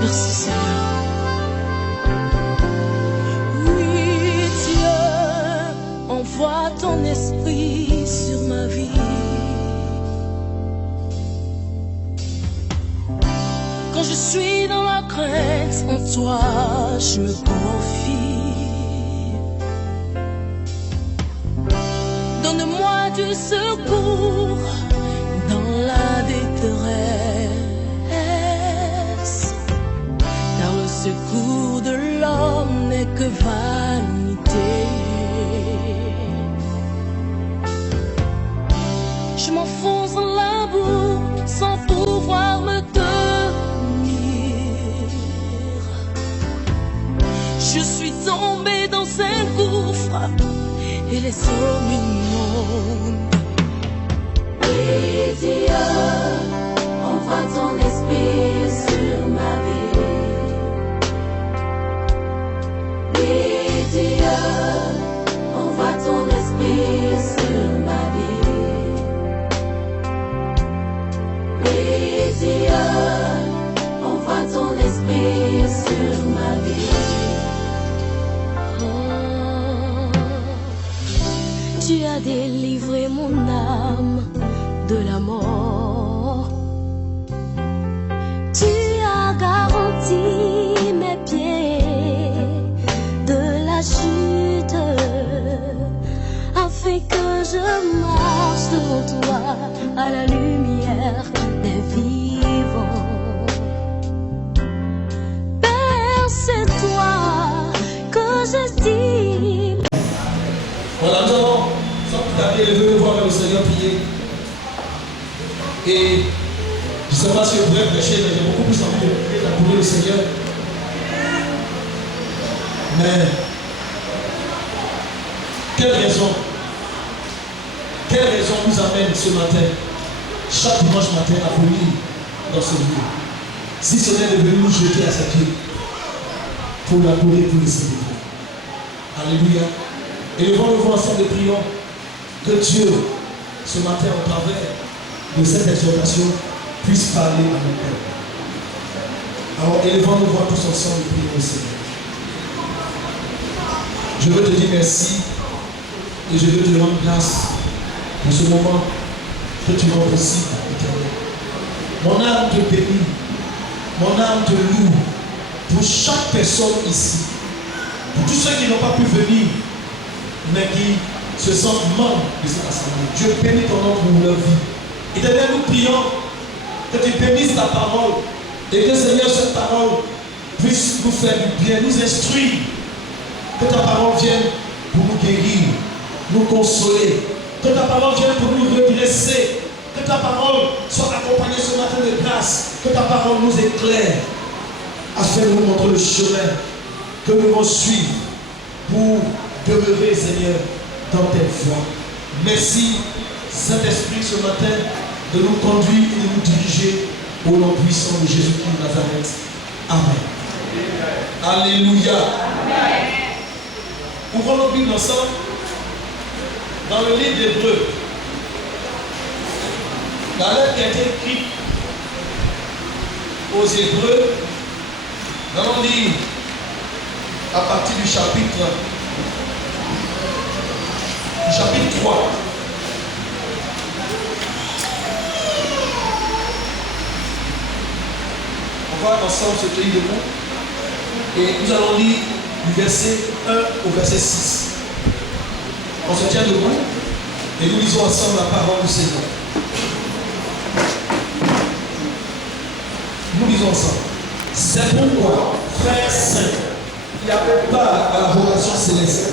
Merci Seigneur. Oui, Dieu, envoie ton esprit sur ma vie. Quand je suis dans la crainte, en toi je me confie. Donne-moi du secours dans la détresse, car le secours de l'homme n'est que vanité. Je m'enfonce dans la boue sans pouvoir me tenir. Je suis tombé dans un gouffre et les eaux m'inondent. Oui, Dieu, envoie ton esprit sur ma vie. Oui, Dieu, envoie ton esprit sur ma vie. Oui, Dieu, envoie ton esprit sur ma vie. Tu as délivré mon âme de la mort. Tu as garanti mes pieds de la chute, afin que je marche devant toi à la lumière des vivants. Père, c'est toi que j'estime. Voilà, nous allons, sans plus tarder, lever voir le Seigneur prier. Et je ne sais pas si je pourrais prêcher, mais j'ai beaucoup plus envie de prier d'appeler le Seigneur. Mais quelle raison nous amène ce matin, chaque dimanche matin, à venir dans ce lieu, si ce n'est de venir nous jeter à ses pieds pour l'adorer, pour le célébrer. Alléluia. Et devant le voir ensemble et prions que Dieu, ce matin, au travers de cette exhortation, puisse parler à nos cœurs. Alors, élevons-nous voir tous ensemble et prions au Seigneur. Je veux te dire merci et je veux te rendre grâce pour ce moment que tu rends possible, éternel. Mon âme te bénit, mon âme te loue pour chaque personne ici, pour tous ceux qui n'ont pas pu venir, mais qui se sentent membres de cette assemblée. Dieu bénit ton nom pour leur vie. Éternel, nous prions que tu bénisses ta parole et que Seigneur, cette parole puisse nous faire du bien, nous instruire. Que ta parole vienne pour nous guérir, nous consoler. Que ta parole vienne pour nous redresser. Que ta parole soit accompagnée ce matin de grâce. Que ta parole nous éclaire afin de nous montrer le chemin que nous devons suivre pour demeurer, Seigneur, dans tes voies. Merci, Saint-Esprit, ce matin, de nous conduire et de nous diriger au nom puissant de Jésus-Christ de Nazareth. Amen. Alléluia. Amen. Ouvrons nos Bibles ensemble dans le livre d'Hébreux. La lettre qui a été écrite aux Hébreux, nous allons lire à partir du chapitre 3. On va ensemble se tenir debout et nous allons lire du verset 1 au verset 6. On se tient debout et nous lisons ensemble la parole du Seigneur. Nous lisons ensemble. C'est pourquoi, frères saints, qui avaient part à la vocation céleste,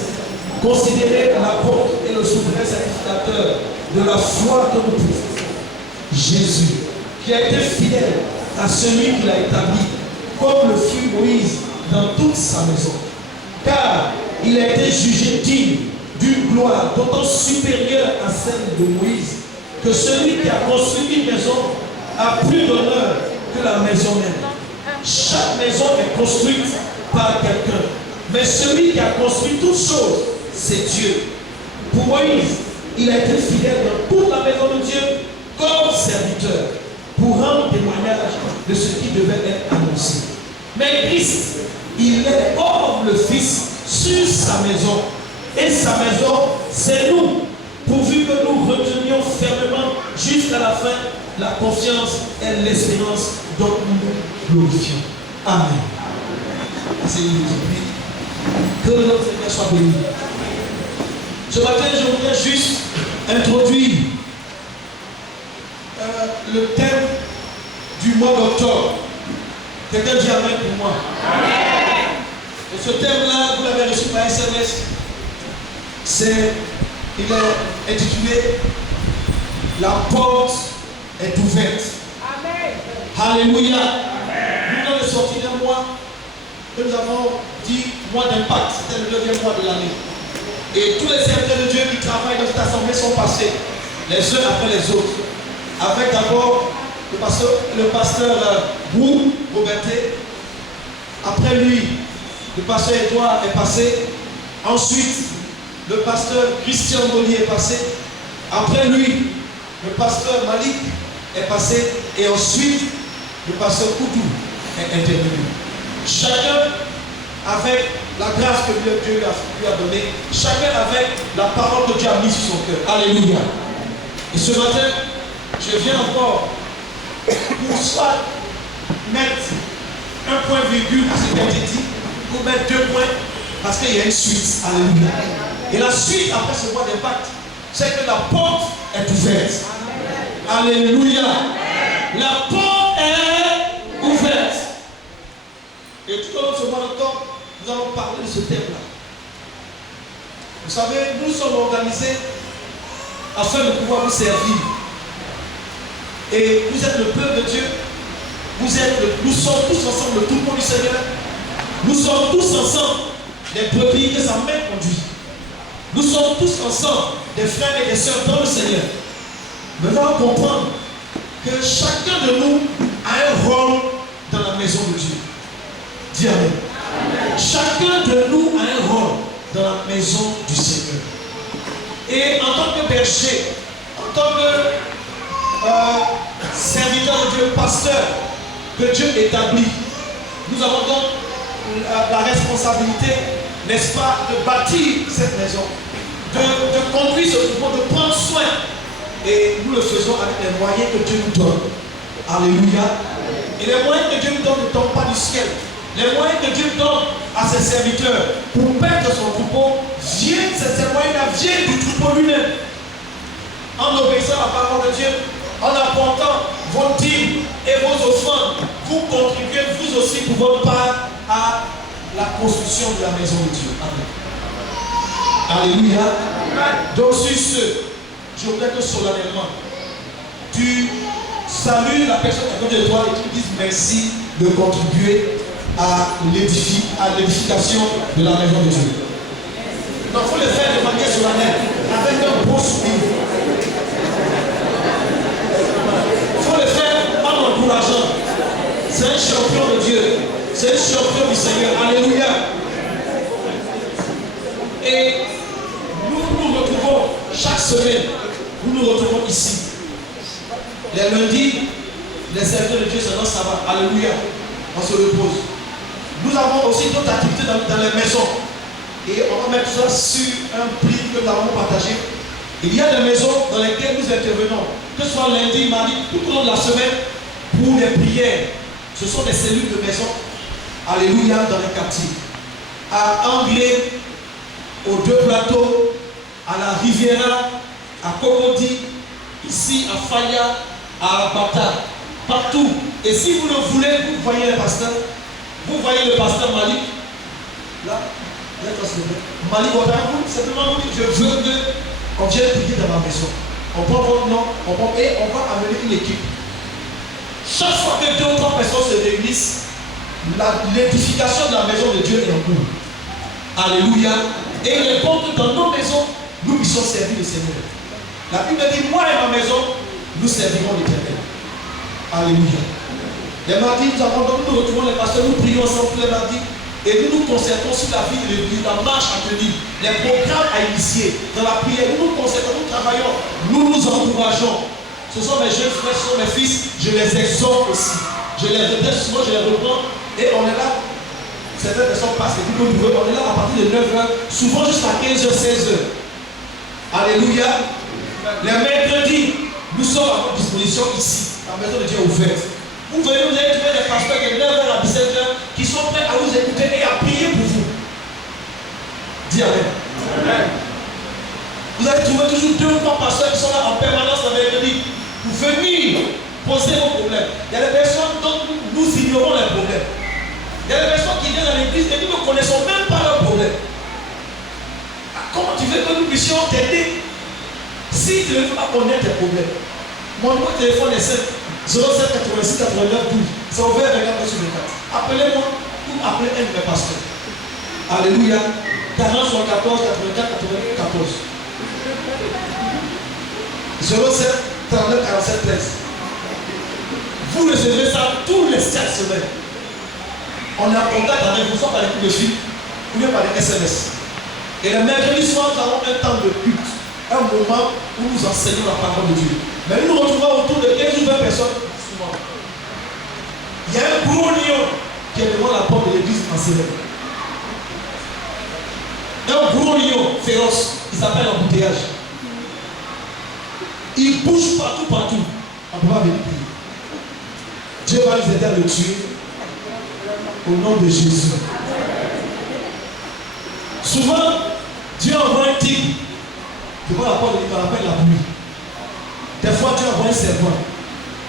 considérez l'apôtre et le souverain sacrificateur de la foi que nous professons, Jésus, qui a été fidèle à celui qui l'a établi, comme le fut Moïse dans toute sa maison. Car il a été jugé digne d'une gloire d'autant supérieure à celle de Moïse, que celui qui a construit une maison a plus d'honneur que la maison même. Chaque maison est construite par quelqu'un, mais celui qui a construit toutes choses, c'est Dieu. Pour Moïse, il a été fidèle dans toute la maison de Dieu comme serviteur, pour rendre témoignage de ce qui devait être annoncé. est Christ. Il est comme le Fils sur sa maison. Et sa maison, c'est nous. Pourvu que nous retenions fermement jusqu'à la fin la confiance et l'espérance dont nous nous glorifions. Amen. Seigneur, je prie que notre Seigneur soit béni. Ce matin, je voudrais juste introduire le thème du mois d'octobre. Quelqu'un dit Amen pour moi. Amen. Et ce thème-là, vous l'avez reçu par SMS. Il est intitulé La porte est ouverte. Amen. Alléluia. Nous avons sorti d'un mois que nous avons dit mois d'impact. C'était le 9e mois de l'année. Et tous les serviteurs de Dieu qui travaillent dans cette assemblée sont passés les uns après les autres. Avec d'abord le pasteur Bou Roberté. Après lui, le pasteur Edouard est passé. Ensuite, le pasteur Christian Molly est passé. Après lui, le pasteur Malik est passé. Et ensuite, le pasteur Koudou est intervenu. Chacun avec la grâce que Dieu lui a donnée. Chacun avec la parole que Dieu a mise sur son cœur. Alléluia. Et ce matin, je viens encore pour soit mettre un point virgule à ce qui a été dit, pour mettre 2 points, parce qu'il y a une suite. Alléluia. Et la suite après ce mois d'impact, c'est que la porte est ouverte. Alléluia. La porte est ouverte. Et tout au long de ce mois d'octobre, nous allons parler de ce thème-là. Vous savez, nous sommes organisés afin de pouvoir vous servir. Et vous êtes le peuple de Dieu. Nous sommes tous ensemble le troupeau du Seigneur. Nous sommes tous ensemble les brebis que sa main conduit. Nous sommes tous ensemble des frères et des sœurs dans le Seigneur. Maintenant, comprendre que chacun de nous a un rôle dans la maison de Dieu. Dis Amen. Chacun de nous a un rôle dans la maison du Seigneur. Et en tant que berger, en tant que serviteur de Dieu, pasteur que Dieu établit, nous avons donc la responsabilité, n'est-ce pas, de bâtir cette maison, de conduire ce troupeau, de prendre soin. Et nous le faisons avec les moyens que Dieu nous donne. Alléluia. Et les moyens que Dieu nous donne ne tombent pas du ciel. Les moyens que Dieu donne à ses serviteurs pour perdre son troupeau, ces moyens-là viennent du troupeau lui-même. En obéissant à la parole de Dieu, en apportant vos dîmes et vos offrandes, vous contribuez vous aussi pour votre part à la construction de la maison de Dieu. Amen. Alléluia. Donc sur ce, je voudrais que solennellement, tu salues la personne à côté de toi et tu dises merci de contribuer à l'édification de la maison de Dieu. Donc il faut le faire de manière solennelle, avec un beau sourire. Il faut le faire en encourageant. C'est un champion de Dieu. C'est un champion du Seigneur. Alléluia. Et nous nous retrouvons chaque semaine. Nous nous retrouvons ici. Les lundis, les serviteurs de Dieu sont dans le sabbat. Alléluia. On se repose. Nous avons aussi d'autres activités dans les maisons. Et on va mettre ça sur un prix que nous avons partagé. Il y a des maisons dans lesquelles nous intervenons, que ce soit lundi, mardi, tout au long de la semaine, pour les prières. Ce sont des cellules de maison. Alléluia, dans les quartiers. À Anglais, aux 2 plateaux, à la Riviera, à Cocody, ici à Faya, à Abata, partout. Et si vous le voulez, vous voyez le pasteur. Vous voyez le pasteur Malik. Là, Malik, simplement vous dites, je veux qu'on vienne prier dans ma maison. On prend votre nom, et on va amener une équipe. Chaque fois que 2 ou 3 personnes se réunissent, l'édification de la maison de Dieu est en cours. Alléluia. Et il est bon que dans nos maisons, nous puissions servir le Seigneur. La Bible dit, moi et ma maison, nous servirons l'Éternel. Alléluia. Les mardis, nous retrouvons les pasteurs, nous prions ensemble tous les mardis. Et nous nous concentrons sur la vie de l'Église, la marche à tenir, les programmes à initier, dans la prière. Nous nous concentrons, nous travaillons, nous nous encourageons. Ce sont mes jeunes frères, ce sont mes fils, je les exhorte aussi. Je les redresse souvent, je les reprends. Et on est là, certaines personnes passent, et puis on est là à partir de 9h, souvent jusqu'à 15h, 16h. Alléluia. Les mercredis, nous sommes à votre disposition ici. La maison de Dieu est ouverte. Vous venez, vous allez trouver des pasteurs de 9h à 17h qui sont prêts à vous écouter et à prier pour vous. Dis Amen. Amen. Vous allez trouver toujours 2 ou 3 pasteurs qui sont là en permanence le mercredi pour venir poser vos problèmes. Il y a des personnes dont nous ignorons les problèmes. Il y a des personnes qui viennent à l'église et nous ne connaissons même pas leurs problèmes. Comment tu veux que nous puissions t'aider si tu ne veux pas connaître tes problèmes? Mon numéro de téléphone est 07 86 89 12. C'est ouvert 24 sur 24. Appelez-moi ou appelez un de mes pasteurs. Alléluia. 40 74 84 94. 07 39 47 13. Vous recevez ça tous les 4 semaines. On est en contact avec vous, soit par les coups de fil ou bien par les SMS. Et le mercredi soir, nous avons un temps de culte, un moment où nous enseignons la parole de Dieu. Mais nous nous retrouvons autour de 15 ou 20 personnes souvent. Il y a un gros lion qui est devant la porte de l'église en Sérène. Un gros lion féroce qui s'appelle l'embouteillage. Il bouge partout, partout. On ne peut pas venir prier. Dieu va nous aider à le tuer au nom de Jésus. Souvent, Dieu envoie un tigre devant la porte de l'église, on appelle la pluie. Des fois, Dieu envoie un serpent.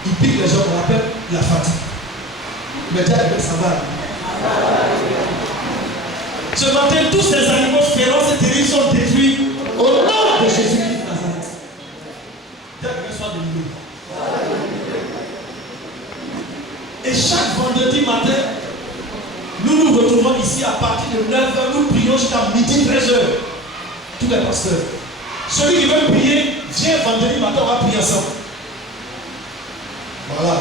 Il pique les gens, on appelle la fatigue. Mais Dieu avec ça va. Ce matin, tous ces animaux féroces et terribles sont détruits au nom de Jésus-Christ de Nazareth. Dieu avec soit délivré. Et chaque vendredi matin, nous nous retrouvons ici à partir de 9h, nous prions jusqu'à midi 13h. Tous les pasteurs. Celui qui veut prier, viens vendredi matin, on va prier ensemble. Voilà.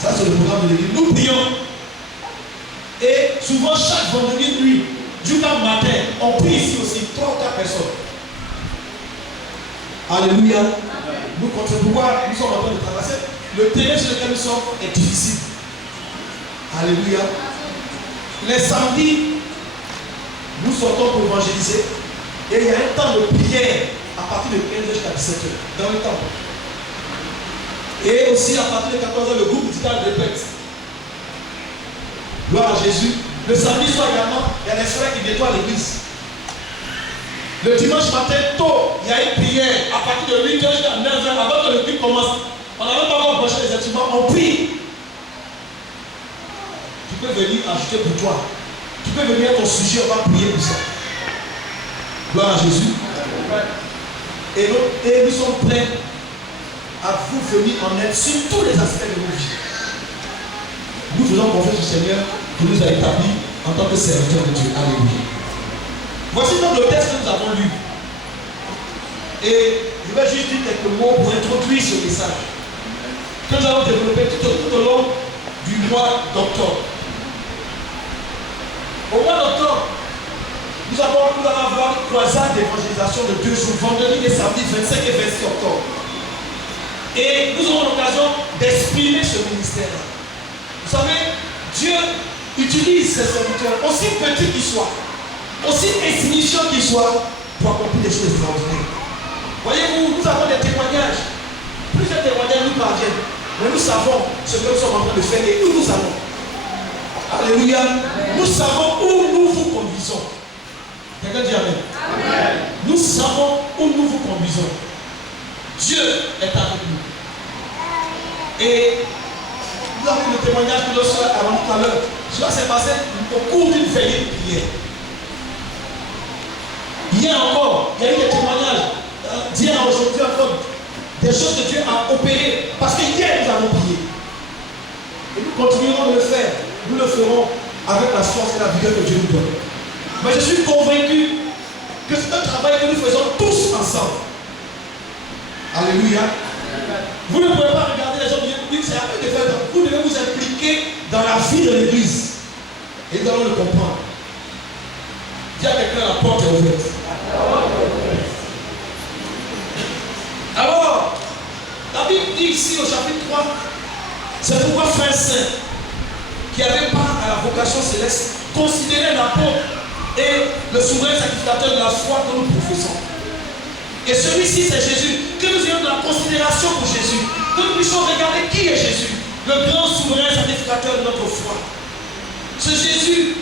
Ça, c'est le programme de l'église. Nous prions. Et souvent, chaque vendredi nuit, jusqu'à matin, on prie ici aussi 3 ou 4 personnes. Alléluia. Nous comptons pourquoi nous sommes en train de traverser. Le terrain sur lequel nous sommes est difficile. Alléluia. Les samedis, nous sortons pour évangéliser. Et il y a un temps de prière à partir de 15h jusqu'à 17h. Dans le temps. Et aussi à partir de 14h, le groupe musical répète. Gloire à Jésus. Le samedi soir également, il y a des frères qui nettoient l'église. Le dimanche matin, tôt, il y a une prière à partir de 8h jusqu'à 9h avant que le culte commence. On n'a même pas encore branché les instruments, on prie. Tu peux venir ajouter pour toi. Tu peux venir à ton sujet, on va prier pour ça. Gloire à Jésus. Et nous sommes prêts à vous venir en aide sur tous les aspects de nos vies. Nous faisons confiance au Seigneur qui nous a établis en tant que serviteurs de Dieu. Alléluia. Voici donc le texte que nous avons lu. Et je vais juste dire quelques mots pour introduire ce message que nous allons développer tout au long du mois d'octobre. Au mois d'octobre, nous allons avoir une croisade d'évangélisation de 2 jours, vendredi et samedi 25 et 26 octobre. Et nous aurons l'occasion d'exprimer ce ministère-là. Vous savez, Dieu utilise ses serviteurs, aussi petits qu'ils soient, aussi insignifiants qu'ils soient, pour accomplir des choses extraordinaires. Voyez-vous, nous avons des témoignages. Plusieurs témoignages nous parviennent. Mais nous savons ce que nous sommes en train de faire et où nous allons. Alléluia. Nous savons où nous vous conduisons. Quelqu'un dit Amen. Amen. Nous savons où nous vous conduisons. Dieu est avec nous. Et nous avons le témoignage que nous sommes avant tout à l'heure. Cela s'est passé au cours d'une veillée de prière. Hier encore, il y a eu des témoignages. D'hier à aujourd'hui encore, des choses que Dieu a opérées. Parce que hier nous avons prié. Et nous continuerons de le faire. Nous le ferons avec la force et la vigueur que Dieu nous donne. Mais je suis convaincu que c'est un travail que nous faisons tous ensemble. Alléluia. Vous ne pouvez pas regarder les gens qui disent c'est à eux de faire. Vous devez vous impliquer dans la vie de l'église. Et nous allons le comprendre. Dis à quelqu'un, la porte est ouverte. Alors, la Bible dit ici au chapitre 3, c'est pourquoi frères saints qui avaient part à la vocation céleste, considérer l'apôtre et le souverain sacrificateur de la foi que nous professons. Et celui-ci, c'est Jésus. Que nous ayons de la considération pour Jésus. Que nous puissions regarder qui est Jésus, le grand souverain sacrificateur de notre foi. Ce Jésus,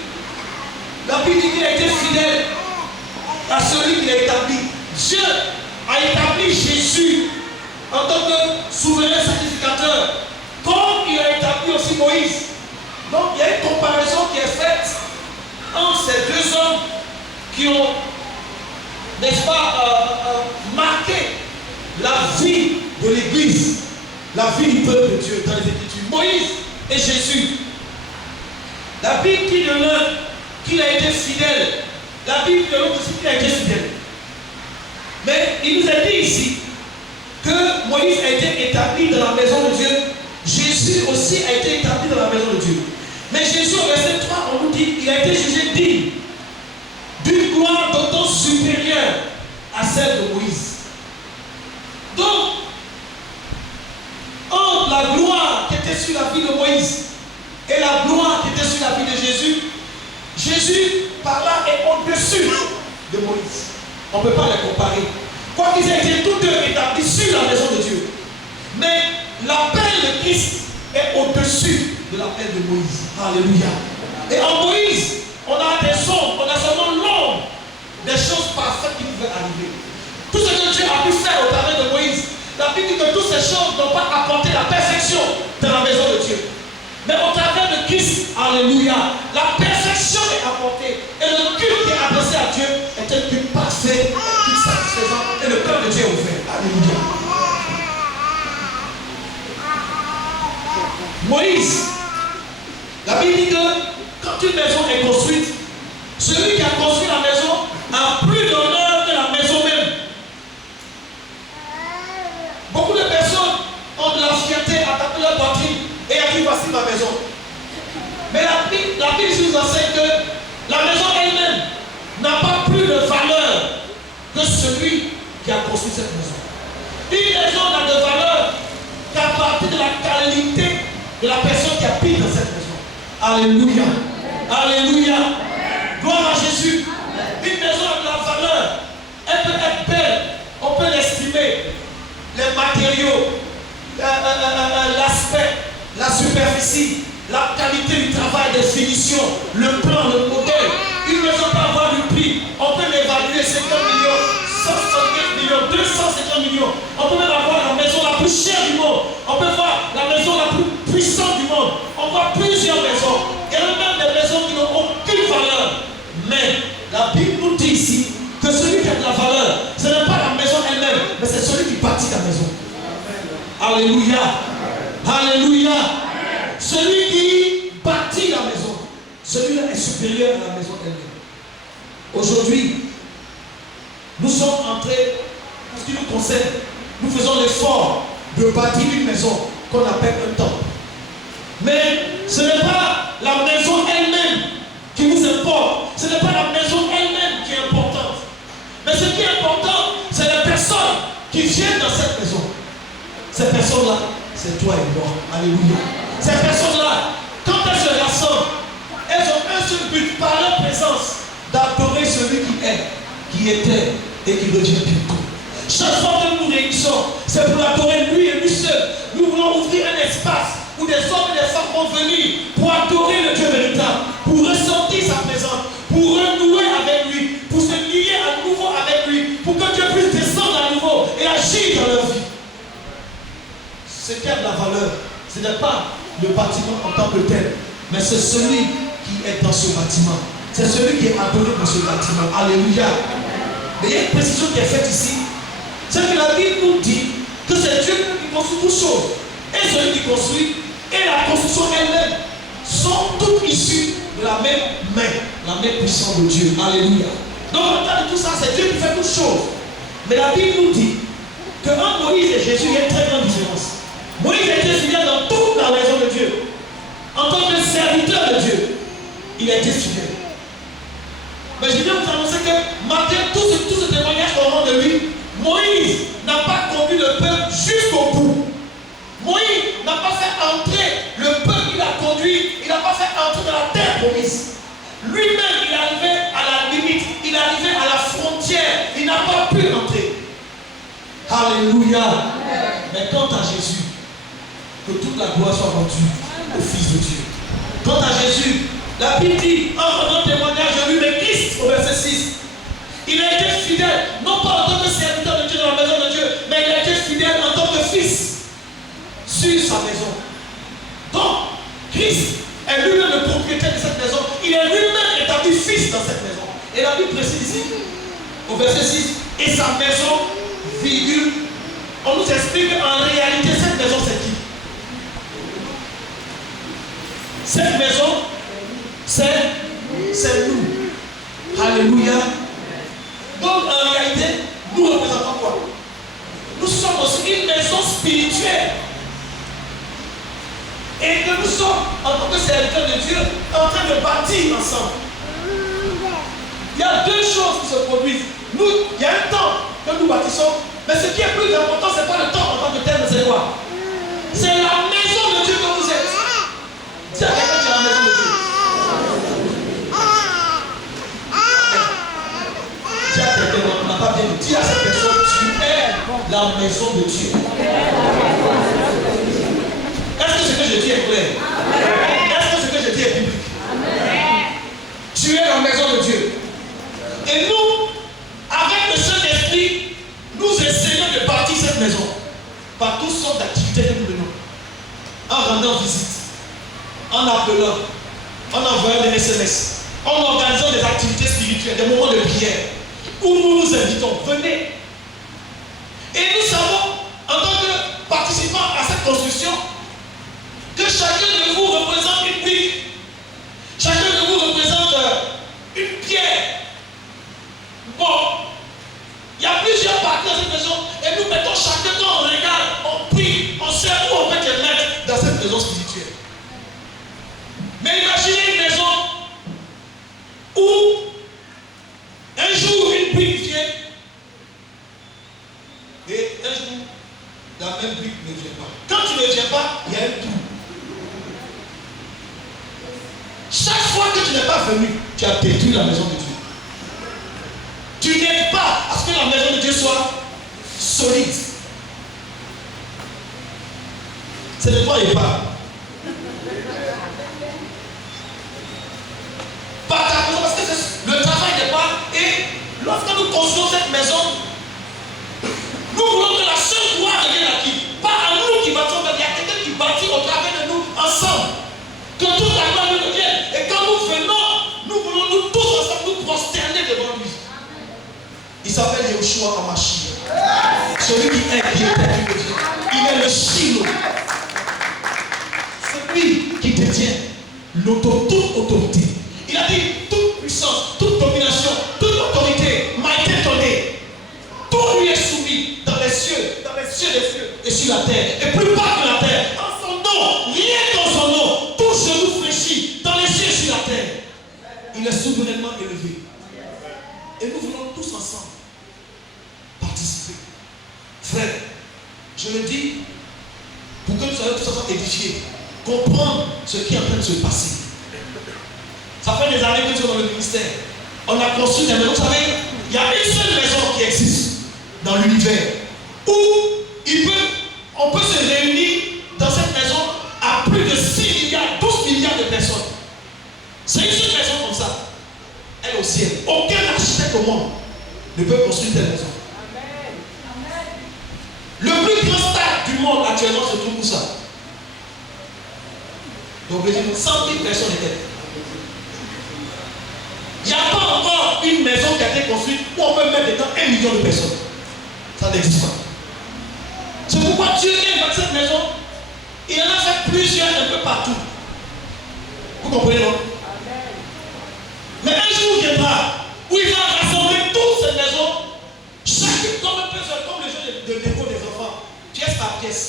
la Bible dit qu'il a été fidèle à celui qui l'a établi. Dieu a établi Jésus en tant que souverain sacrificateur, comme il a établi aussi Moïse. Donc il y a une comparaison qui est faite entre ces deux hommes qui ont, n'est-ce pas, marqué la vie de l'Église, la vie du peuple de Dieu dans les Écritures. Moïse et Jésus. La Bible dit de l'un qu'il a été fidèle. La Bible dit de l'autre aussi qu'il a été fidèle. Mais il nous a dit ici que Moïse a été établi dans la maison de Dieu. Jésus aussi a été établi dans la maison de Dieu. Mais Jésus, au verset 3, on nous dit qu'il a été jugé digne d'une gloire d'autant supérieure à celle de Moïse. Donc, entre la gloire qui était sur la vie de Moïse et la gloire qui était sur la vie de Jésus, Jésus, par là, est au-dessus de Moïse. On ne peut pas les comparer. Quoi qu'ils aient été tous deux établis sur la maison de Dieu. Mais l'appel de Christ est au-dessus de l'appel de Moïse. Alléluia. Et en Moïse, on a des ombres, on a seulement l'ombre des choses parfaites qui pouvaient arriver. Tout ce que Dieu a pu faire au travers de Moïse, la Bible dit que toutes ces choses n'ont pas apporté la perfection dans la maison de Dieu. Mais au travers de Christ, alléluia, la perfection est apportée. Et le culte qui est adressé à Dieu est un culte parfait, un culte satisfaisant. Et le cœur de Dieu est ouvert. Alléluia. Moïse, la Bible dit que quand une maison est construite, celui qui a construit la maison a plus d'honneur que la maison même. Beaucoup de personnes ont de la fierté à taper leur poitrine et à dire voici ma maison. Mais la Bible nous enseigne que la maison elle-même n'a pas plus de valeur que celui qui a construit cette maison. Une maison n'a de valeur qu'à partir de la qualité de la personne qui habite dans cette maison. Alléluia. Alléluia. Gloire à Jésus. Une maison a de la valeur. Elle peut être belle. On peut l'estimer. Les matériaux, l'aspect, la superficie, la qualité du travail, des finitions, le plan, le modèle. Une maison peut avoir du prix. On peut l'évaluer 50 millions, 175 millions, 250 millions. On peut même avoir la maison la plus chère du monde. On peut voir la maison la plus puissante du monde. On voit plusieurs maisons. Il y a même des maisons qui n'ont aucune valeur. Mais la Bible nous dit ici que celui qui a de la valeur, ce n'est pas la maison elle-même, mais c'est celui qui bâtit la maison. Alléluia. Alléluia. Celui qui bâtit la maison, celui-là est supérieur à la maison elle-même. Aujourd'hui, nous sommes entrés, en ce qui nous concerne, nous faisons l'effort de bâtir une maison qu'on appelle un temple. Mais ce n'est pas la maison elle-même qui nous importe. Ce n'est pas la maison elle-même qui est importante. Mais ce qui est important, c'est les personnes qui viennent dans cette maison. Ces personnes-là, c'est toi et moi. Alléluia. Ces personnes-là, quand elles se rassemblent, elles ont un seul but, par leur présence, d'adorer celui qui est, qui était et qui revient bientôt. Chaque fois que nous nous réunissons, c'est pour adorer lui et lui seul. Nous voulons ouvrir un espace où des hommes et des femmes vont venir pour adorer le Dieu véritable, pour ressentir sa présence, pour renouer avec lui, pour se lier à nouveau avec lui, pour que Dieu puisse descendre à nouveau et agir dans leur vie. Ce qui a de la valeur, ce n'est pas le bâtiment en tant que tel, mais c'est celui qui est dans ce bâtiment. C'est celui qui est adoré dans ce bâtiment. Alléluia. Mais il y a une précision qui est faite ici. C'est que la Bible nous dit que c'est Dieu qui construit toutes choses. Et celui qui construit et la construction elle-même sont toutes issues de la même main, la main puissante de Dieu. Alléluia. Donc en temps de tout ça, c'est Dieu qui fait toutes choses. Mais la Bible nous dit qu'entre Moïse et Jésus, il y a une très grande différence. Moïse était fidèle dans toute la maison de Dieu. En tant que serviteur de Dieu, il a été fidèle. Mais je viens vous annoncer que malgré tout ce témoignage qu'on rend de lui, Moïse n'a pas conduit le peuple jusqu'au bout. Moïse n'a pas fait entrer le peuple qu'il a conduit aujourd'hui, il n'a pas fait entrer dans la terre promise. Lui-même, il est arrivé à la limite, il est arrivé à la frontière, il n'a pas pu entrer. Alléluia. Mais quant à Jésus, que toute la gloire soit rendue au Fils de Dieu. Quant à Jésus, la Bible dit, en rendant témoignage de lui, le Christ, au verset 6, il a été fidèle, non pas en tant que serviteur de Dieu dans la maison de Dieu, mais il a été fidèle en tant que fils sur sa maison. Donc, Christ est lui-même le propriétaire de cette maison. Il est lui-même établi fils dans cette maison. Et la Bible précise ici, au verset 6, et sa maison, virgule, on nous explique qu'en réalité, cette maison, c'est qui? Cette maison, c'est nous. Alléluia. Donc, en réalité, nous représentons quoi? Nous sommes aussi une maison spirituelle. Et que nous sommes, en tant que serviteurs de Dieu, en train de bâtir ensemble. Il y a deux choses qui se produisent. Nous, il y a un temps que nous bâtissons, mais ce qui est plus important, ce n'est pas le temps en tant que tel, mais c'est quoi? C'est la maison de Dieu que vous êtes. Dis à quelqu'un que tu es la maison de Dieu. Dis à quelqu'un, on n'a pas bien dit. Dis à cette personne, tu es la maison de Dieu. Est-ce que ce que je dis est clair? Est-ce que ce que je dis est biblique? Tu es la maison de Dieu. Et nous, avec le Saint-Esprit, nous essayons de bâtir cette maison par toutes sortes d'activités que nous menons. En rendant visite, en appelant, en envoyant des SMS, en organisant des activités spirituelles, des moments de prière, où nous nous invitons, venez. Et nous savons, en tant que participants à cette construction, que chacun de vous représente une brique, chacun de vous représente une pierre. Bon, il y a plusieurs parties dans cette maison et nous mettons chacun quand on regarde, on prie, on sait où on peut te mettre dans cette maison spirituelle. Mais imaginez une maison où un jour une brique vient et un jour la même brique ne vient pas. Quand tu ne viens pas, il y a un trou. Chaque fois que tu n'es pas venu, tu as détruit la maison de Dieu. Tu n'aides pas à ce que la maison de Dieu soit solide. C'est de toi et pas. Par ta maison, parce que le travail n'est pas. Et lorsque nous construisons cette maison, nous voulons que la seule gloire revienne à qui? Pas à nous qui bâtissons, mais il y a quelqu'un qui bâtit au travers de nous ensemble. Que toute la gloire nous revienne. Et quand nous venons, nous voulons nous tous ensemble nous prosterner devant lui. Il s'appelle Yeshua Hamashiach. Celui qui est éternel de Dieu. Il est le Shiloh. C'est lui qui détient toute autorité. Il a dit toute puissance, toute domination, toute autorité m'a été donnée. Tout lui est soumis dans les cieux des cieux et sur la terre. Et plus bas que la terre. En son nom, rien qu'en son nom, tout genou fléchit dans les cieux et sur la terre. Il est souverainement élevé. Et nous voulons tous ensemble participer. Frère, je le dis pour que nous soyons tous ensemble édifiés, comprendre ce qui est en train de se passer. Ça fait des années que nous sommes dans le ministère. On a construit des maisons. Vous savez, il y a une seule maison qui existe dans l'univers où on peut se réunir dans cette maison à plus de 6 milliards, 12 milliards de personnes. C'est une seule maison comme ça. Elle au ciel. Aucun architecte au monde ne peut construire telle maison. Le plus grand stade du monde actuellement se trouve où ça? Donc, 100 000 personnes étaient. Il n'y a pas encore une maison qui a été construite où on peut mettre dedans 1 million de personnes. Ça n'existe pas. C'est pourquoi Dieu aime cette maison. Il en a fait plusieurs un peu partout. Vous comprenez, non? Mais un jour viendra où il va rassembler toutes ces maisons, chacune comme un puzzle, comme le jeu de Lego des enfants, pièce par pièce.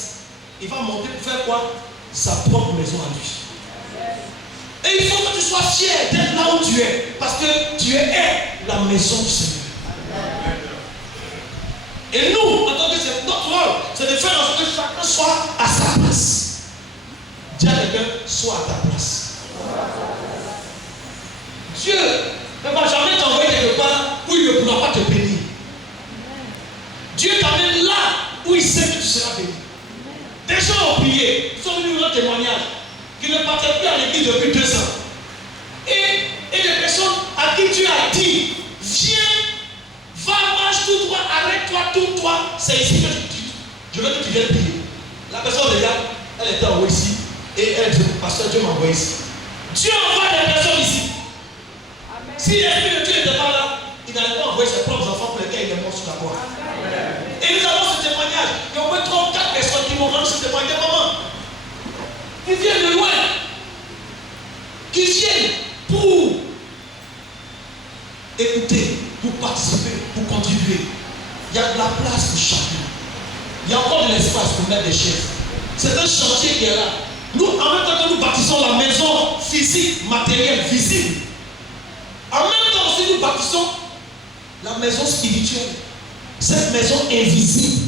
Il va monter pour faire quoi? Sa propre maison à lui. Et il faut que tu sois fier d'être là où tu es, parce que tu es la maison du Seigneur. Et nous, en tant que notre rôle, c'est de faire en sorte que chacun soit à sa place. Dis à quelqu'un, soit à ta place. Dieu ne va jamais t'envoyer quelque part où il ne pourra pas te bénir. Dieu t'amène là où il sait que tu seras béni. Des gens ont prié, sont venus nous témoignage, qui ne partaient plus à l'église depuis 2 ans. Et des personnes à qui Dieu a dit, viens, va, marche tout droit, arrête-toi, tourne-toi. C'est ici que je veux que tu viennes prier. La personne regarde, elle était en haut ici, et elle dit, pasteur, Dieu m'a envoyé ici. Dieu envoie des personnes ici. Amen. Si l'Esprit de Dieu n'était pas là, il n'allait pas envoyer ses propres enfants pour lesquels il est mort sur la croix. Et nous avons ce témoignage. Il y a au moins 3 ou 4 personnes qui m'ont rendu ce témoignage. Maman, qui viennent de loin, qui viennent pour écouter, pour participer, pour contribuer. Il y a de la place pour chacun. Il y a encore de l'espace pour mettre des chefs. C'est un chantier qui est là. Nous, en même temps que nous bâtissons la maison physique, matérielle, visible, en même temps aussi nous bâtissons la maison spirituelle. Cette maison invisible.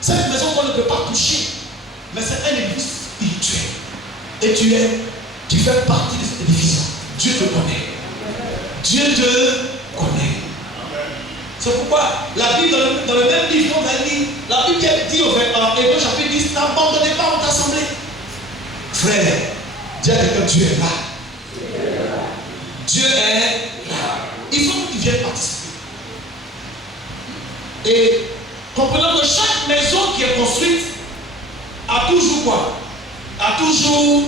Cette maison qu'on ne peut pas toucher. Mais c'est un édifice spirituel. Et tu fais partie de cet édifice. Dieu te connaît. Dieu te connaît. C'est pourquoi la Bible, dans le même livre, on a dit, la Bible dit au Hébreux chapitre 10, n'abandonnez pas votre assemblée. Frère, dis à quelqu'un, Dieu est là. Dieu est là. Il faut que tu viennes participer. Et comprenons que chaque maison qui est construite a toujours quoi? A toujours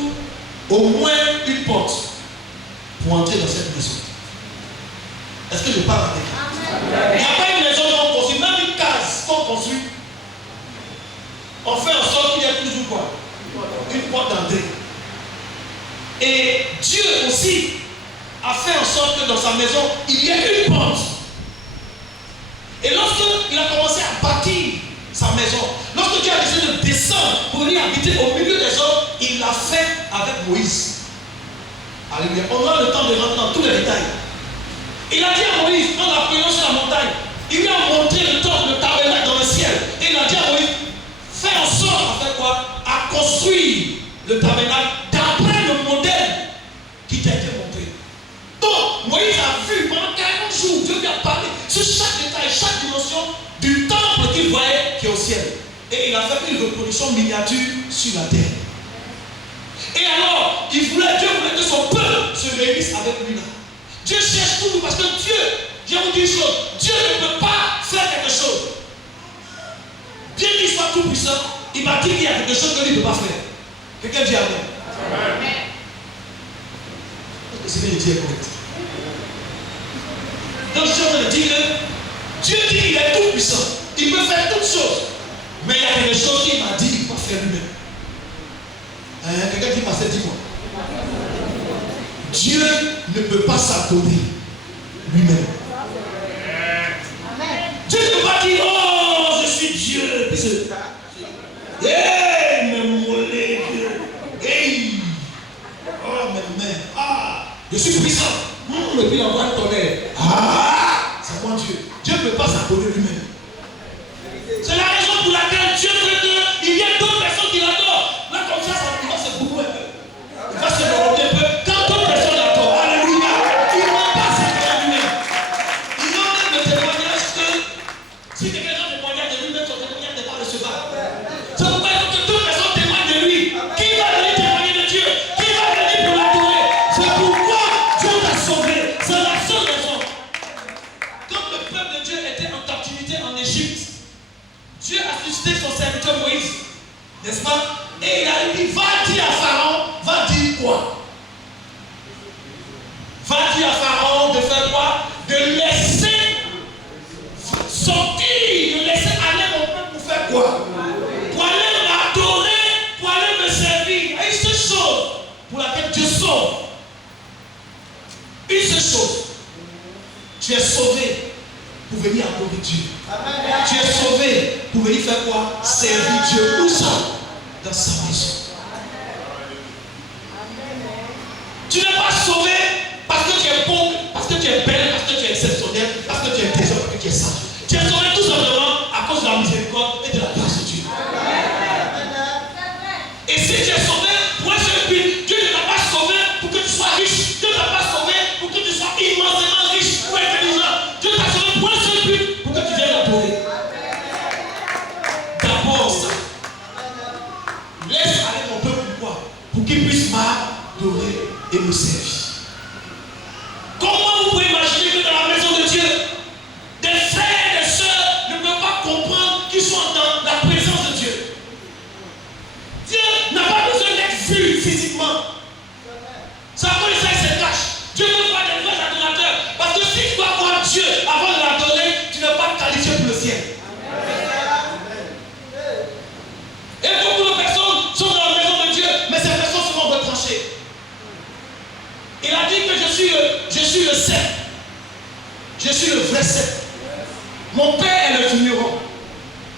au moins une porte pour entrer dans cette maison. Est-ce que je parle avec vous? Il n'y a pas une maison qu'on construit, même une case qu'on construit. On fait en sorte qu'il y ait toujours quoi? Une porte d'entrée. Et Dieu aussi a fait en sorte que dans sa maison, il y ait une porte. Et lorsqu'il a commencé à bâtir sa maison, lorsque Dieu a décidé de descendre pour venir habiter au milieu des hommes, il l'a fait avec Moïse. Alléluia. On a le temps de rentrer dans tous les détails. Il a dit à Moïse, en l'appuyant sur la montagne, il lui a montré le temple, le tabernacle dans le ciel. Et il a dit à Moïse, fais en sorte à faire quoi? À construire le tabernacle d'après le modèle qui t'a été montré. Donc, Moïse a vu pendant 40 jours, Dieu lui a parlé sur chaque détail, chaque dimension du temple qu'il voyait qui est au ciel. Et il a fait une reproduction miniature sur la terre. Et alors, Dieu voulait que son peuple se réunisse avec lui là. Dieu cherche tout parce que Dieu, je vous dis une chose, Dieu ne peut pas faire quelque chose. Bien qu'il soit tout puissant, il m'a dit qu'il y a quelque chose que lui ne peut pas faire. Quelqu'un dit amen. Amen. Est-ce que c'est bien dit correct? Donc je suis en train de dire que Dieu dit qu'il est tout puissant. Il peut faire toutes choses. Mais il y a quelque chose qu'il m'a dit qu'il ne peut pas faire lui-même. Quelqu'un dit pasteur, dis-moi. Dieu ne peut pas s'adonner lui-même. Dieu ne peut pas dire, oh, je suis Dieu. Hey, mais mollet, hey, oh, mais, ah, je suis puissant. Et puis il envoie le tonnerre. Ah, c'est moi Dieu. Dieu ne peut pas s'adonner lui-même. C'est la raison pour laquelle Dieu veut qu'il y ait d'autres personnes qui l'adorent. Là, comme ça il va se bouger un peu. Il va se demander un peu. Quand d'autres personnes l'adorent, alléluia, il ne va pas s'adonner lui-même. Il a même le témoignage que si quelqu'un a un témoignage de lui-même, son témoignage n'est pas recevable. C'est pourquoi il faut que d'autres personnes témoignent de lui. Qui va venir témoigner de Dieu? Qui va venir pour l'adorer? C'est pourquoi Dieu t'a sauvé. C'est la seule raison. Quand le peuple de Dieu était en captivité en Égypte, Dieu a suscité son serviteur Moïse, n'est-ce pas? Et il a dit, va dire à Pharaon, va dire quoi? Va dire à Pharaon de faire quoi? De laisser sortir, de laisser aller mon peuple pour faire quoi? Pour aller m'adorer, pour aller me servir. Et une seule chose pour laquelle Dieu sauve. Une seule chose. Tu es sauvé pour venir adorer Dieu. Amen. Tu es sauvé pour venir faire quoi? Servir Dieu. Où ça? Dans sa maison. Tu n'es pas sauvé parce que tu es pauvre, parce que tu es belle, parce que tu es exceptionnel, parce que tu es intelligent, parce que tu es sage. Tu es sauvé tout simplement à cause de la miséricorde et de la grâce de Dieu. Et si tu es sauvé pour un seul et me servir. Comment vous pouvez imaginer que dans la maison de Dieu, des frères et des sœurs ne peuvent pas comprendre qu'ils sont dans la présence de Dieu? Dieu n'a pas besoin d'être vu physiquement. Ça peut ça se cache. Dieu veut voir des vrais adorateurs. Parce que si tu dois voir Dieu avant de l'adorer, tu n'es pas qualifié pour le ciel. Et beaucoup de personnes sont dans la maison de Dieu, mais ces personnes seront retranchées. Il a dit que je suis le cep. Je suis le vrai cep. Mon père est le vigneron.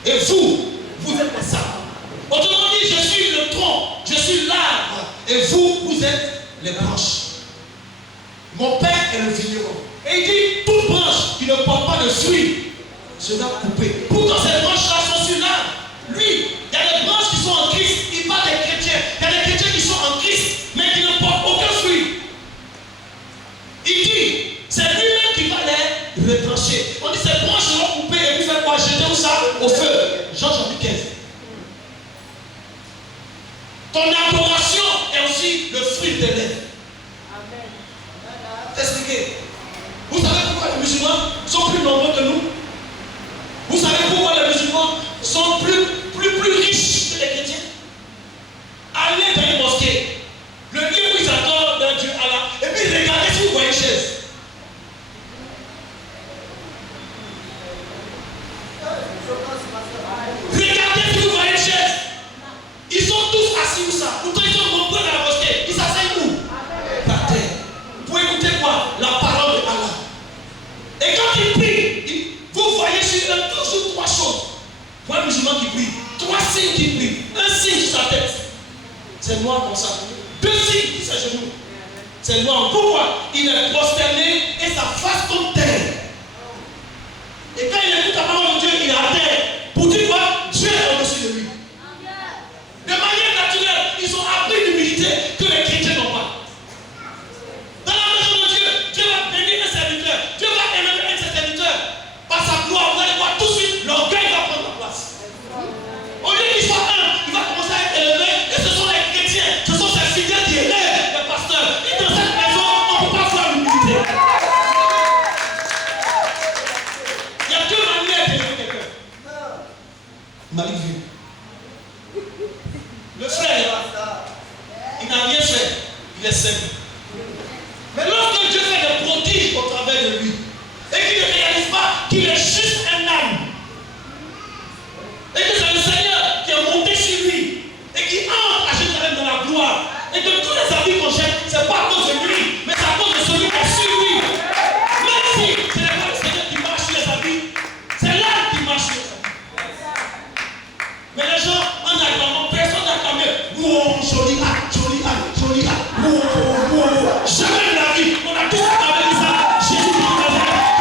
Et vous êtes les sapes. Autrement dit, je suis le tronc, je suis l'arbre. Et vous êtes les branches. Mon père est le vigneron. Et il dit, toute branche qui ne porte pas de fruits sera coupée. Pourtant ces branches-là sont sur l'arbre. Lui, il y a des branches qui sont en Christ. Il parle des chrétiens. Il y a des chrétiens qui sont en Christ, mais qui ne portent aucun fruit. Il dit, c'est lui-même qui va les retrancher. On dit, ces branches seront coupées et puis faire quoi? Jeter où ça? Au feu. Jean chapitre 15. Ton adoration est aussi le fruit de lèvres. Amen. Expliquez. Vous savez pourquoi les musulmans sont plus nombreux que nous? Vous savez pourquoi les musulmans sont plus riches que les chrétiens? Allez dans les mosquées, le lieu où ils adorent d'un Dieu Allah, et puis regardez si vous voyez une chaise. Regardez si vous voyez une chaise. Ils sont tous assis où ça? Pourtant ils sont nombreux dans la mosquée. Ils s'asseyent où? Par terre. Vous pouvez écouter quoi? La parole de Allah. Et quand ils prient, vous voyez sur eux toujours trois choses. Pour un musulman qui prie, trois signes qui prient. Un signe sur sa tête. C'est noir comme ça. Deux signes sur ses genoux. C'est noir. Pourquoi? Il est prosterné et sa face tombe terre. Et quand il écoute la parole de Dieu, il est à terre. Pour dire quoi? Dieu est au-dessus de lui. De manière naturelle, ils ont appris l'humilité que les chrétiens n'ont pas. Dans la maison de Dieu, Dieu va bénir un serviteur. Dieu va élever un serviteur. Par sa gloire, vous allez voir tout de suite, l'orgueil va prendre la place. Au lieu qu'il soit un, il va commencer à être élevé. Et ce sont les chrétiens, ce sont ces fidèles qui élèvent les pasteurs. Et dans cette maison, on ne peut pas voir l'humilité. Il y a deux manières d'élever quelqu'un. Malik vu. Le frère, il n'a rien fait, il est simple. Mais lorsque Dieu fait des prodiges au travers de lui, et qu'il ne réalise pas qu'il est juste un âme, et que c'est le Seigneur qui est monté sur lui, et qui entre à Jérusalem dans la gloire, et que tous les habits qu'on jette, ce n'est pas à cause de lui, mais c'est à cause de celui qui est sur lui. Même si ce n'est pas le Seigneur qui marche sur les habits, c'est l'âme qui marche sur les habits. Mais les gens, en acclamant, personne n'acclamait. Wow, joli âme, joli âme, joli âme. Wow, wow. Jamais de la vie, on a tous acclamé ça. Jésus de Nazareth,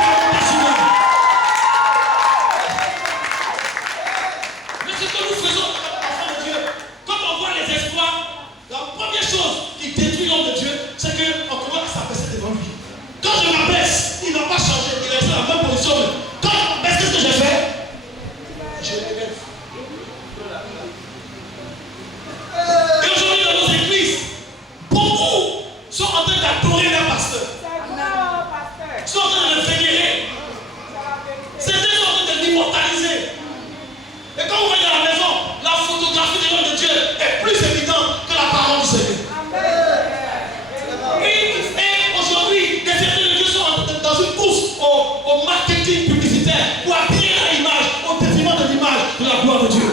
mais ce que nous faisons comme enfants de Dieu, quand on voit les exploits, la première chose qui détruit l'homme de Dieu, c'est qu'on commence à s'abaisser devant lui. Quand je m'abaisse, il ne va pas changer, il reste dans la même position. Quand je m'abaisse, qu'est-ce que j'ai fait? Je m'élève. Et aujourd'hui dans nos églises, beaucoup sont en train d'adorer leur pasteur. Sont en train de le vénérer. Certains sont en train de l'immortaliser. Et quand vous voyez dans la maison, la photographie de l'homme de Dieu est plus évidente que la parole du Seigneur. Et aujourd'hui, les serviteurs de Dieu sont dans une course au marketing publicitaire pour appuyer à l'image, au détriment de l'image de la gloire de Dieu.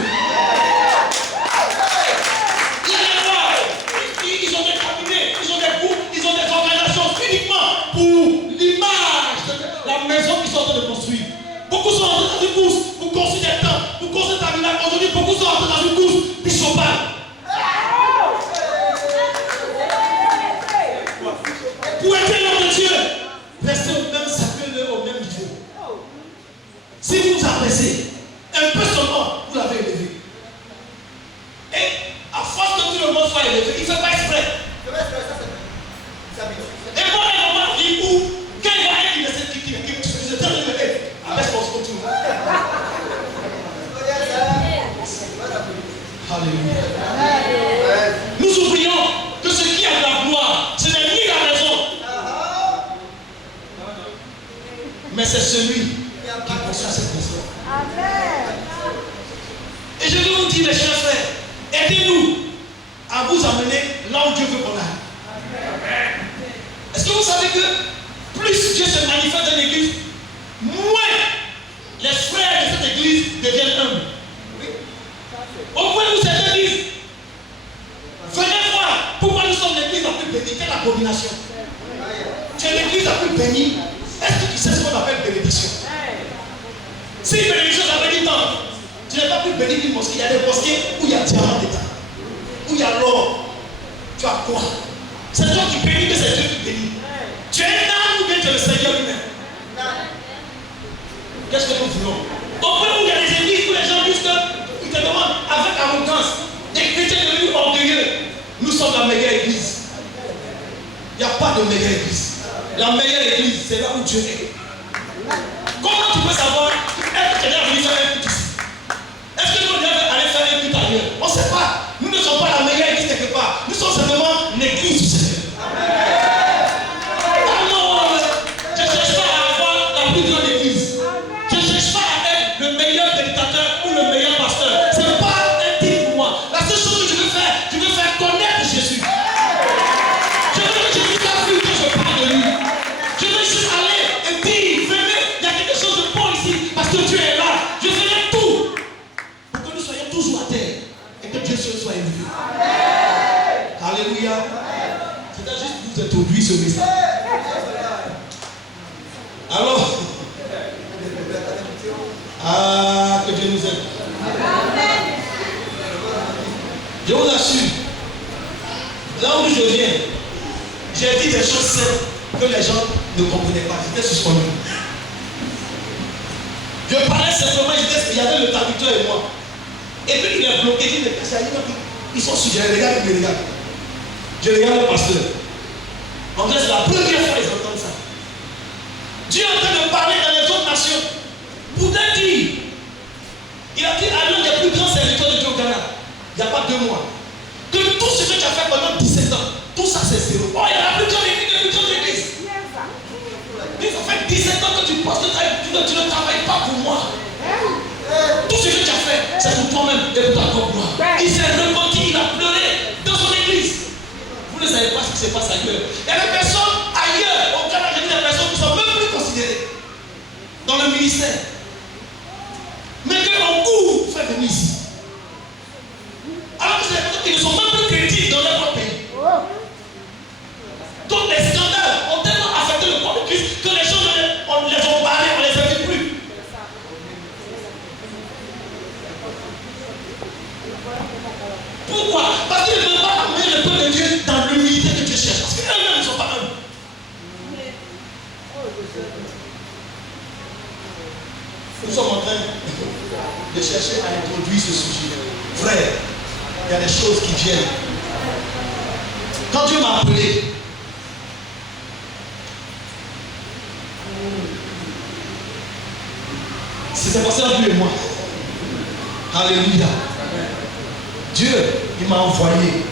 Ils ont des cabinets, ils ont des groupes, ils ont des organisations uniquement pour l'image de la maison qu'ils sont en train de construire. Beaucoup sont entrés dans une course pour construire des temples, pour construire des tabernacles. Aujourd'hui, beaucoup sont entrés dans une course épiscopale. Pour être l'homme de Dieu, restez au même sacré, au même niveau. Si vous vous abaissez, un peu seulement, vous l'avez élevé. Et à force que tout le monde soit élevé, il ne fait pas exprès. Et moi, un moment, il où, quand il va être, il essaie de se terminer, avec son retour. Alléluia. Nous oublions que ce qui a de la gloire, ce n'est ni celui qui construit cette maison. Et je veux vous dire, mes chers frères, aidez-nous à vous amener là où Dieu veut qu'on aille. Est-ce que vous savez que plus Dieu se manifeste dans l'église, moins les frères de cette église deviennent humbles. Au point où certains disent, venez voir pourquoi nous sommes l'église la plus bénie. Quelle abomination. Tu es l'église la plus bénie. Est-ce que tu sais ce qu'on appelle bénédiction? Si bénédiction ça veut dire tant, tu n'es pas plus béni qu'une mosquée. Il y a des mosquées où il y a diamant dedans, où il y a l'or. Tu as quoi? C'est toi qui bénis, mais c'est Dieu qui bénit. Tu es un âme ou bien tu es le Seigneur lui-même? Qu'est-ce que nous voulons? Au point où il y a des églises où les gens disent que, ils te demandent avec arrogance, des chrétiens devenus orgueilleux, nous sommes la meilleure église. Il n'y a pas de meilleure église. La meilleure église, c'est là où Dieu est. Comment tu peux savoir est-ce que tu es venu faire un culte ici? Est-ce que nous devons aller faire un culte ailleurs? On ne sait pas. Nous ne sommes pas la meilleure église quelque part. Nous sommes simplement l'église du Seigneur. Alors, je ne cherche pas à avoir la plus grande église. Je ne cherche pas à être le meilleur prédicateur ou le meilleur pasteur. Ce n'est pas un titre pour moi. La seule chose que je veux faire connaître Jésus. Je veux que Jésus soit vu que je parle de lui. Je veux juste aller et dire, venez, il y a quelque chose de bon ici, parce que Dieu est là. Je ferai tout pour que nous soyons toujours à terre et que Dieu soit élevé. Alléluia. C'était juste pour vous introduire ce message. Alors, que Dieu nous aide. Je vous assure, là où je viens, j'ai dit des choses simples que les gens ne comprenaient pas. J'étais suspendu. Je parlais simplement, il y avait le traducteur et moi. Et puis il est bloqué, il est passé à ils sont sur, je les regarde, ils me regardent. Je regarde le pasteur. En fait, c'est la première fois qu'ils entendent ça. Dieu est en train de parler dans les autres nations. Pour te dire, il a dit à l'un des plus grands serviteurs de Dieu au Ghana, il n'y a pas 2 mois, que tout ce que tu as fait pendant 17 ans, tout ça c'est zéro. Oh, il y a la plus grande église. Mais ça fait 17 ans que tu penses que tu ne travailles pas pour moi. Tout ce que tu as fait, c'est pour toi-même et pour ta propre gloire. Il s'est repenti, il a pleuré dans son église. Vous ne savez pas ce qui se passe ailleurs. Il y a des personnes ailleurs, au Canada, il y a des personnes qui ne sont même plus considérées dans le ministère. Mais qu'on court pour faire venir ici. Alors que c'est des personnes qui ne sont même plus crédibles dans leur propre pays. Donc les scandales ont tellement affecté le corps de Christ que les gens on les ont barrés, on les a vus plus. Pourquoi? Parce qu'ils ne veulent pas amener le peuple de Dieu dans l'humilité que Dieu cherche. Parce qu'eux-mêmes ne sont pas humbles. Nous sommes en train de chercher à introduire ce sujet. Frère, il y a des choses qui viennent. Quand Dieu m'a appelé, c'est passé entre lui et moi. Alléluia. Dieu, il m'a envoyé.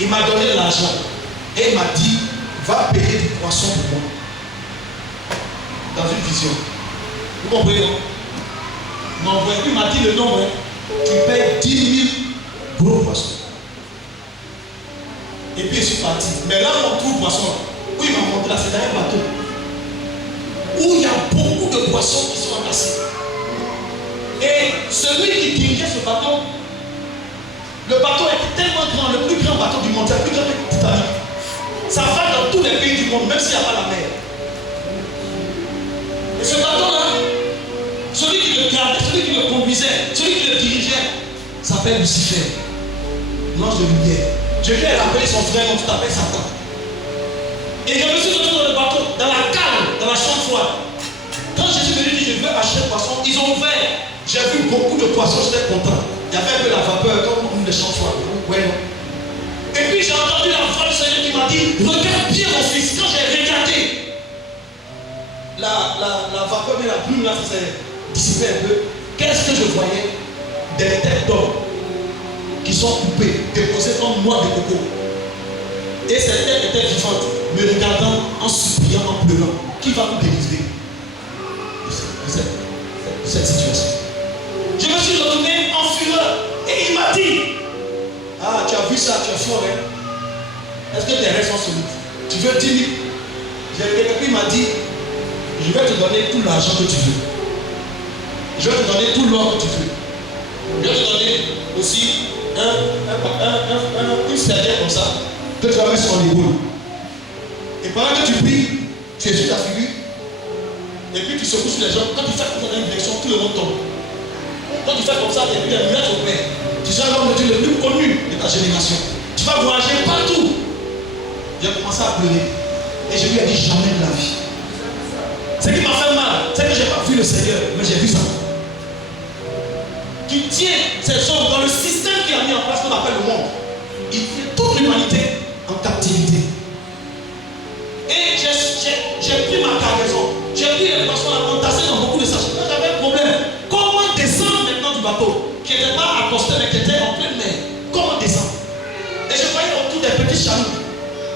Il m'a donné de l'argent. Et il m'a dit, va payer du poisson pour moi. Dans une vision. Vous comprenez, non? Il m'a envoyé. Il m'a dit le nombre. Tu payes 10 000 gros poissons. Et puis je suis parti. Mais là, on trouve poisson. Où il m'a montré là, c'est dans un bateau. Où il y a beaucoup de poissons qui sont entassés. Et celui qui dirigeait ce bateau, le bateau était tellement grand, le plus grand bateau du monde, c'est le plus grand que Titanic. Ça va dans tous les pays du monde, même s'il n'y a pas la mer. Et ce bateau-là, celui qui le gardait, celui qui le conduisait, celui qui le dirigeait, s'appelle Lucifer, l'ange de lumière. Je lui ai rappelé son frère, on t'appelle Satan. Et je me suis retrouvé dans le bateau, dans la cale, dans la chambre froide. Quand je suis venu dire je veux acheter le poisson, ils ont ouvert. J'ai vu beaucoup de poissons, j'étais content. Il y avait un peu la vapeur, comme on ouvre les chambres froides. Ouais, non. Et puis j'ai entendu la voix du Seigneur qui m'a dit, regarde bien mon fils. Quand j'ai regardé, la vapeur de la plume là, ça s'est dissipé un peu. Qu'est-ce que je voyais? Des têtes d'hommes qui sont coupées, déposées comme noix de coco. Et ces têtes étaient vivantes, me regardant en suppliant, en pleurant. Qui va nous délivrer? cette situation. Je me suis retourné en fureur et il m'a dit, ah, tu as vu ça, tu es fort, hein? Est-ce que tes rêves sont solides? Tu veux 10 000? Il m'a dit, je vais te donner tout l'argent que tu veux. Je vais te donner tout l'or que tu veux. Je vais te donner aussi une serviette comme ça que tu vas mettre sur ton épaule. Et pendant que tu pries, tu es sur ta figure. Et puis tu secoues sur les gens. Quand tu fais comme ça dans une direction, tout le monde tombe. Quand tu fais comme ça, et puis les miracles opèrent. Tu seras l'homme de Dieu le plus connu de ta génération. Tu vas voyager partout. J'ai commencé à pleurer. Et je lui ai dit jamais de la vie. Ce qui m'a fait mal, c'est que je n'ai pas vu le Seigneur, mais j'ai vu ça. Qui tient ces hommes dans le système qu'il a mis en place qu'on appelle le monde. Il tient toute l'humanité en captivité. Et j'ai pris ma cargaison. J'ai pris les poissons entassés dans beaucoup de sachets. J'avais un problème. Comment descendre maintenant du bateau qui n'était pas accosté mais qui était en pleine mer? Comment descendre? Et je voyais autour des petits chaloupes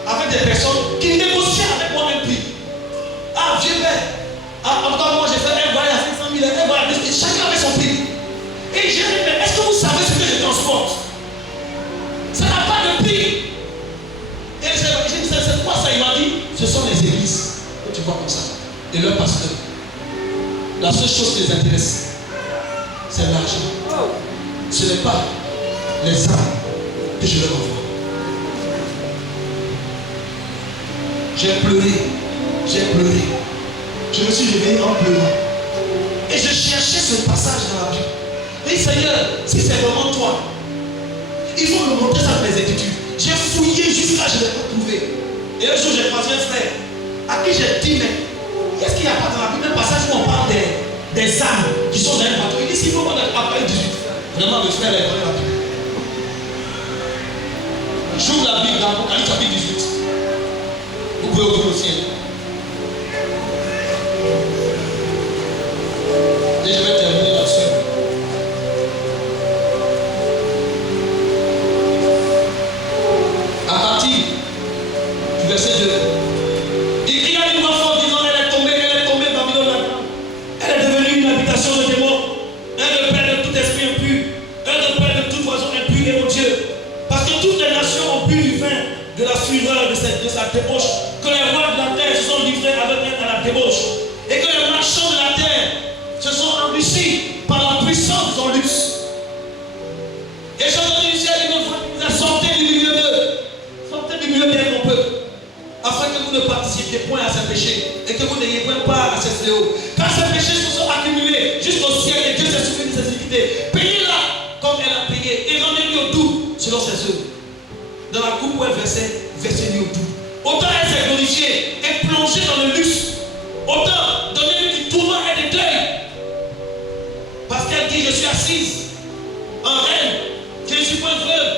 avec des personnes qui négociaient avec moi un prix. Ah, vieux père. Ah, en tout cas, moi j'ai fait un voyage à 500 000, un voyage à 200 000. Chacun avait son prix. Et j'ai dit, mais est-ce que vous savez ce que je transporte? Ça n'a pas de prix. Et j'ai dit, c'est quoi ça? Il m'a dit, ce sont les églises que tu vois comme ça. Et leurs pasteurs. La seule chose qui les intéresse, c'est l'argent. Ce n'est pas les âmes que je leur envoie. J'ai pleuré. J'ai pleuré. Je me suis réveillé en pleurant. Et je cherchais ce passage dans la Bible. Et Seigneur, si c'est vraiment toi, il faut me montrer ça dans les Écritures. J'ai fouillé jusqu'à je ne l'ai pas trouvé. Et un jour, j'ai croisé un frère à qui j'ai dit, mais est-ce qu'il n'y a pas dans la Bible un passage où on parle des âmes qui sont dans un bateau? Il dit, s'il faut qu'on ait Apocalypse 18. Vraiment, le frère est dans la Bible. J'ouvre la Bible dans Apocalypse chapitre 18. Vous pouvez ouvrir aussi. Et je vais terminer là-dessus. À partir du verset 2. Il cria une voix forte disant, elle est tombée, Babylone la grande. Elle est devenue une habitation de démons, un repère de tout esprit impur, un repère de tout oiseau impur et odieux. Parce que toutes les nations ont bu du vin de la fureur de sa débauche, que les rois de la terre se sont livrés avec elle à la débauche, et que les marchands de la terre se sont enrichis par la puissance de son luxe. Et j'ai entendu du ciel une voix qui nous a sorti du milieu d'eux, sortez du milieu d'eux, mon peuple, afin que vous ne participiez point à ces péchés et que vous n'ayez point part à ces fléaux. Car ces péchés se sont accumulés jusqu'au ciel et Dieu s'est souvenu de ses iniquités. Payez-la comme elle a payé et rendez-lui au doux selon ses œuvres. Dans la coupe où elle versez-lui au doux. Autant elle s'est glorifiée et plongée dans le luxe, autant donnez-lui du tourment et des deuils. Parce qu'elle dit, je suis assise en reine, je ne suis pas veuve,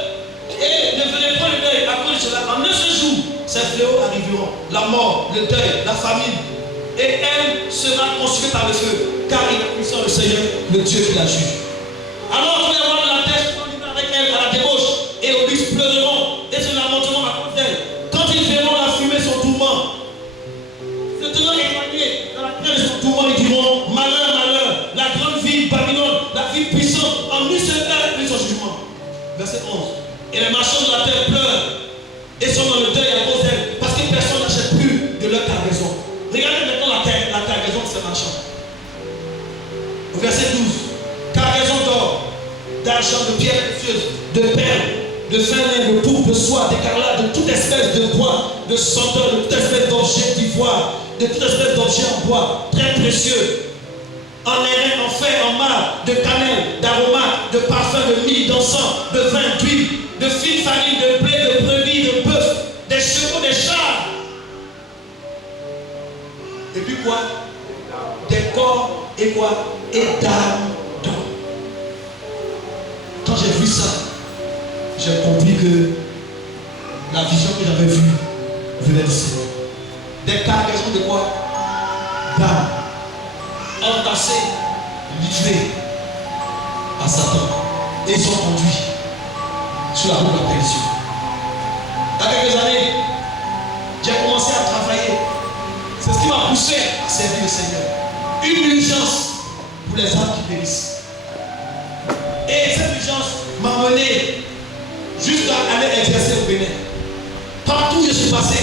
et ne venez pas le deuil à cause de cela. En un seul jour, ces fléaux arriveront, la mort, le deuil, la famine, et elle sera consumée par le feu, car il est puissant le Seigneur, le Dieu qui la juge. Alors tous les rois de la terre se sont livrés avec elle à la débauche, et au luxe pleureront et se lamenteront à cause d'elle. Quand ils verront la fumée son tourment, se tenant éloigné dans la terre de son tourment, ils diront, malheur, malheur, la grande ville Babylone, la ville puissante, en une seule heure et son jugement. Verset 11. Et les marchands de la terre pleurent et sont dans le deuil à cause d'elle, parce que personne n'achète plus de leur cargaison. Regardez maintenant la cargaison de ces marchands. Au verset 12. Cargaison d'or, d'argent, de pierres précieuses, de perles, de fin lin, de pourpre, de soie, d'écarlate, de toute espèce de bois, de senteur, de toute espèce d'objet d'ivoire, de toute espèce d'objet en bois, très précieux, en airain, en fer, en marbre, de cannelle, d'aromates, de parfums, de myrrhe, d'encens, de vin, d'huile, de fine farine, de blé, de brebis, de bœuf, des chevaux, des chars. Et puis quoi? Des corps et quoi? Et d'âmes d'or. Quand j'ai vu ça, j'ai compris que la vision que j'avais vue venait du Seigneur. Des cargaisons de quoi? D'âmes. Entassés, livrés à Satan. Et ils sont conduits sur la route de la perdition. Il y a quelques années, j'ai commencé à travailler. C'est ce qui m'a poussé à servir le Seigneur. Une urgence pour les âmes qui périssent. Et cette urgence m'a mené jusqu'à aller exercer au Bénin. Partout où je suis passé,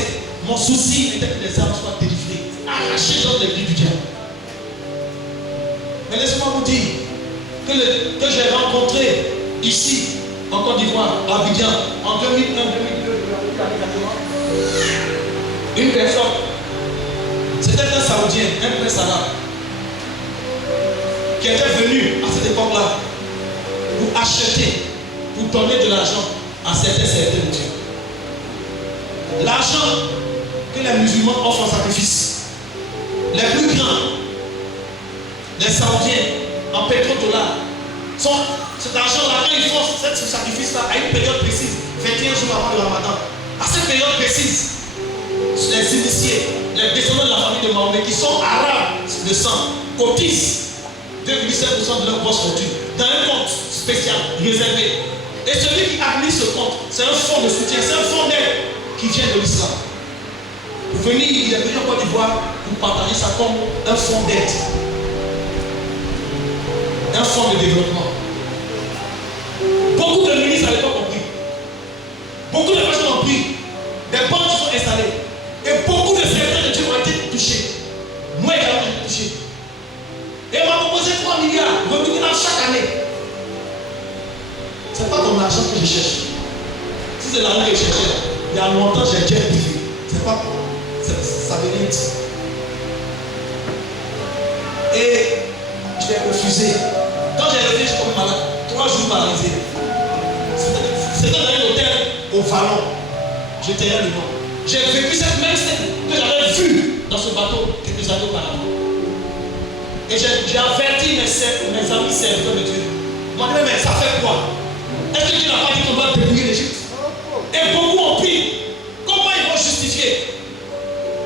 mon souci était que les âmes soient délivrées, arrachées dans les vies du diable. Mais laissez-moi vous dire que j'ai rencontré ici, en Côte d'Ivoire, à Abidjan, en 2001, 2002, une personne, c'était un Saoudien, un prince arabe, qui était venu à cette époque-là pour acheter, pour donner de l'argent à certains serviteurs de Dieu. L'argent que les musulmans offrent en sacrifice, les plus grands, les Saoudiens, en pétrodollars, cet argent-là, quand ils font ce sacrifice-là à une période précise, 21 jours avant le Ramadan, à cette période précise, les initiés, les descendants de la famille de Mahomet qui sont arabes de sang, cotisent 2,7% de leur grosse fortune dans un compte spécial réservé. Et celui qui administre ce compte, c'est un fonds de soutien, c'est un fonds d'aide qui vient de l'islam. Pour venir, il est venu en Côte d'Ivoire pour partager ça comme un fonds d'aide, un fonds de développement. Beaucoup de ministres à l'époque ont pris. Beaucoup de personnes ont pris. Des banques sont installées. Et beaucoup de serviteurs de Dieu ont été touchés. Moi également, j'ai été touché. Et on m'a proposé 3 milliards renouvelable chaque année. Ce n'est pas ton argent que je cherche. Si c'est l'argent que je cherchais, il y a longtemps, j'ai déjà privé. C'est pas ça veut dire. Et je l'ai refusé. Quand j'ai revenu, je suis tombé malade. 3 jours paralysé. C'était dans un hôtel au Vallon. J'étais là devant. J'ai vécu cette même scène que j'avais vue dans ce bateau quelques années auparavant. Et j'ai averti mes amis serviteurs de Dieu. Ils m'ont dit, mais ça fait quoi? Est-ce que Dieu n'a pas dit qu'on doit débrouiller l'Égypte? Et beaucoup ont pris. Comment ils vont justifier?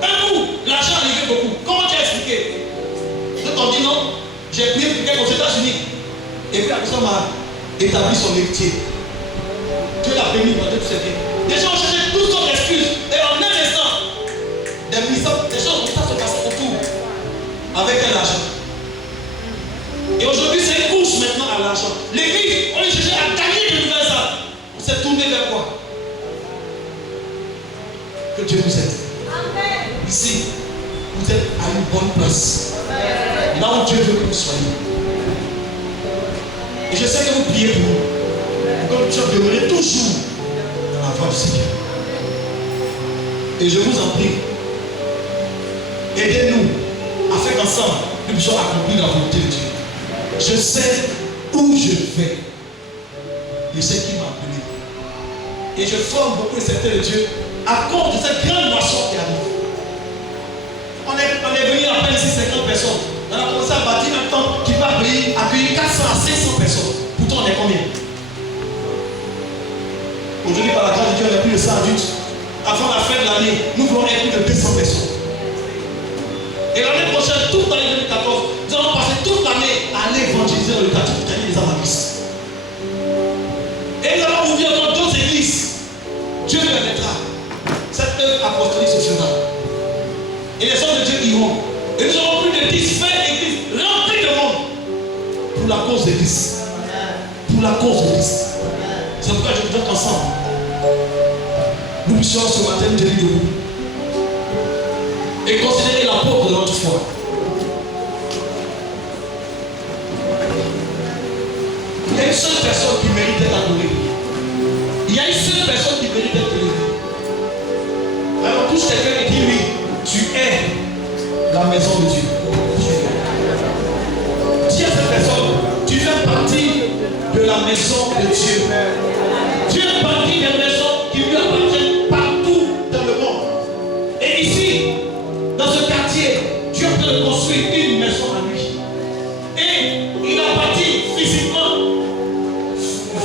Un coup, l'argent a arrivé beaucoup. Comment tu as expliqué? D'autres ont dit non. J'ai prié pour quelqu'un aux États-Unis. Et puis la personne m'a établi son héritier. Dieu l'a béni dans tout ce bien. Les gens ont cherché toutes sortes d'excuses. Et en un instant, des choses comme ça se passaient autour. Avec un argent. Et aujourd'hui, c'est une course maintenant à l'argent. L'église, on est cherché à gagner de nouvelles âmes. On s'est tourné vers quoi? Que Dieu vous aide. Amen. Ici, vous êtes à une bonne place. Amen. Là où Dieu veut que vous soyez. Et je sais que vous priez pour nous. Comme Dieu demeurer toujours dans la voie du Seigneur. Et je vous en prie, aidez-nous afin qu'ensemble nous puissions accomplir la volonté de Dieu. Je sais où je vais. Je sais qui m'a appelé. Et je forme beaucoup de serviteurs de Dieu à cause de cette grande moisson qui arrive. On est venu à peine ici 50 personnes. On a commencé à bâtir un temple qui va accueillir 400 à 500 personnes. Pourtant, on est combien? Aujourd'hui, par la grâce de Dieu, on a plus de 100 adultes. Avant la fin de l'année, nous voulons être plus de 200 personnes. Et l'année prochaine, toute l'année 2014, nous allons passer toute l'année à aller évangéliser dans le quartier pour gagner les âmes à Christ. Et nous allons ouvrir encore d'autres églises. Dieu permettra. Cette œuvre apostolique se fera. Et les hommes de Dieu iront. Et nous aurons plus de 10, 20 églises remplies de monde. Pour la cause de Christ. Pour la cause de Christ. C'est pourquoi je voudrais qu'ensemble, nous puissions ce matin nous tenir debout et considérer l'apôtre de notre foi. Il y a une seule personne qui mérite d'être adorée. Il y a une seule personne qui mérite d'être élevée. Alors touche quelqu'un et dis-lui, tu es la maison de Dieu. Dis à cette personne, tu fais partie de la maison de Dieu. Dieu est parti des maisons qui lui appartiennent partout dans le monde. Et ici, dans ce quartier, Dieu peut construire une maison à lui. Et il a bâti physiquement,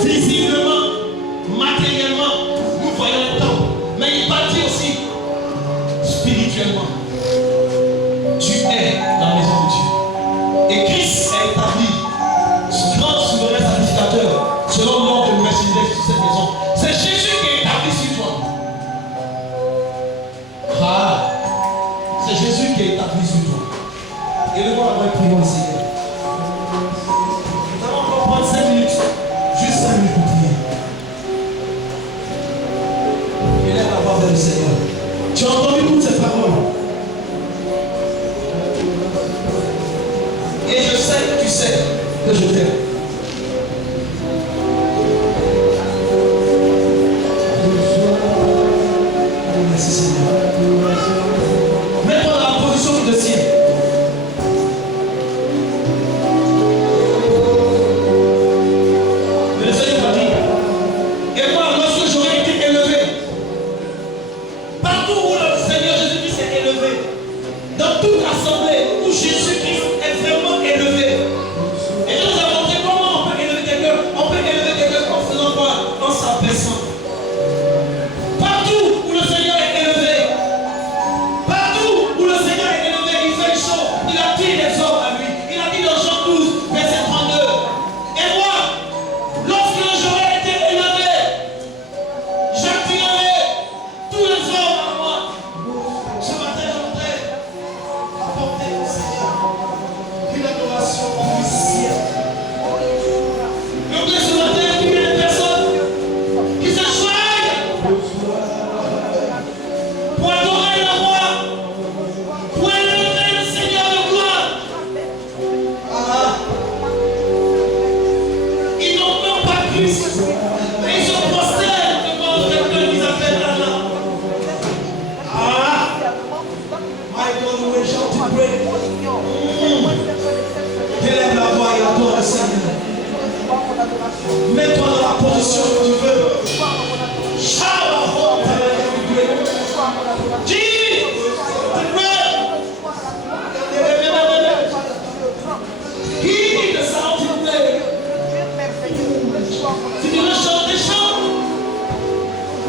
visiblement, matériellement. Nous voyons le temple. Mais il bâtit aussi spirituellement. Tu es la maison de Dieu. Et Christ a établi ce grand souverain sacrificateur selon l'ordre de Melchizedek sur cette maison. C'est Jésus qui est établi sur toi. Ah, c'est Jésus qui est établi sur toi. Et le voir après prions le Seigneur. Tu as entendu toutes ces paroles. Et je sais que tu sais que je t'aime. Merci Seigneur. Mets-toi dans la position de ciel. Le Seigneur m'a dit, et moi, lorsque j'aurai été élevé, partout où le Seigneur Jésus-Christ s'est élevé, dans toute assemblée où Jésus-Christ est vraiment élevé, et je vous ai montré comment on peut élever quelqu'un. On peut élever quelqu'un en faisant quoi? En s'abaissant. Partout où le Seigneur est élevé, partout où le Seigneur est élevé, il fait une chose. Il attire les hommes à lui. Il a dit dans Jean 12, verset 32. Et moi, lorsque j'aurai été élevé, j'attirerai tous les hommes à moi. Ce matin, je voudrais apporter au Seigneur une adoration officielle. Je voudrais ce matin qu'il y ait des personnes qui s'assoient pour adorer le roi, pour élever le Seigneur de gloire. Ah, ils n'ont même pas Christ, mais ils se prosternent devant quelqu'un qu'ils appellent Allah. Ah, my God, we shout to pray. Élève la voix et adore le Seigneur. Mets-toi dans la position que tu veux. Shout out to Jesus, the bread. He the sound of play. Si tu veux chanter, chante.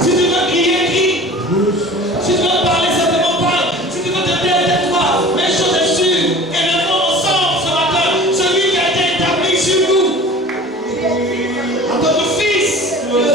Si tu veux crier, crie. Si tu veux parler, simplement parle. Si tu veux te taire, tais-toi. Mais chose est sûre, élevons ensemble ce matin celui qui a été établi sur nous. En tant que fils, le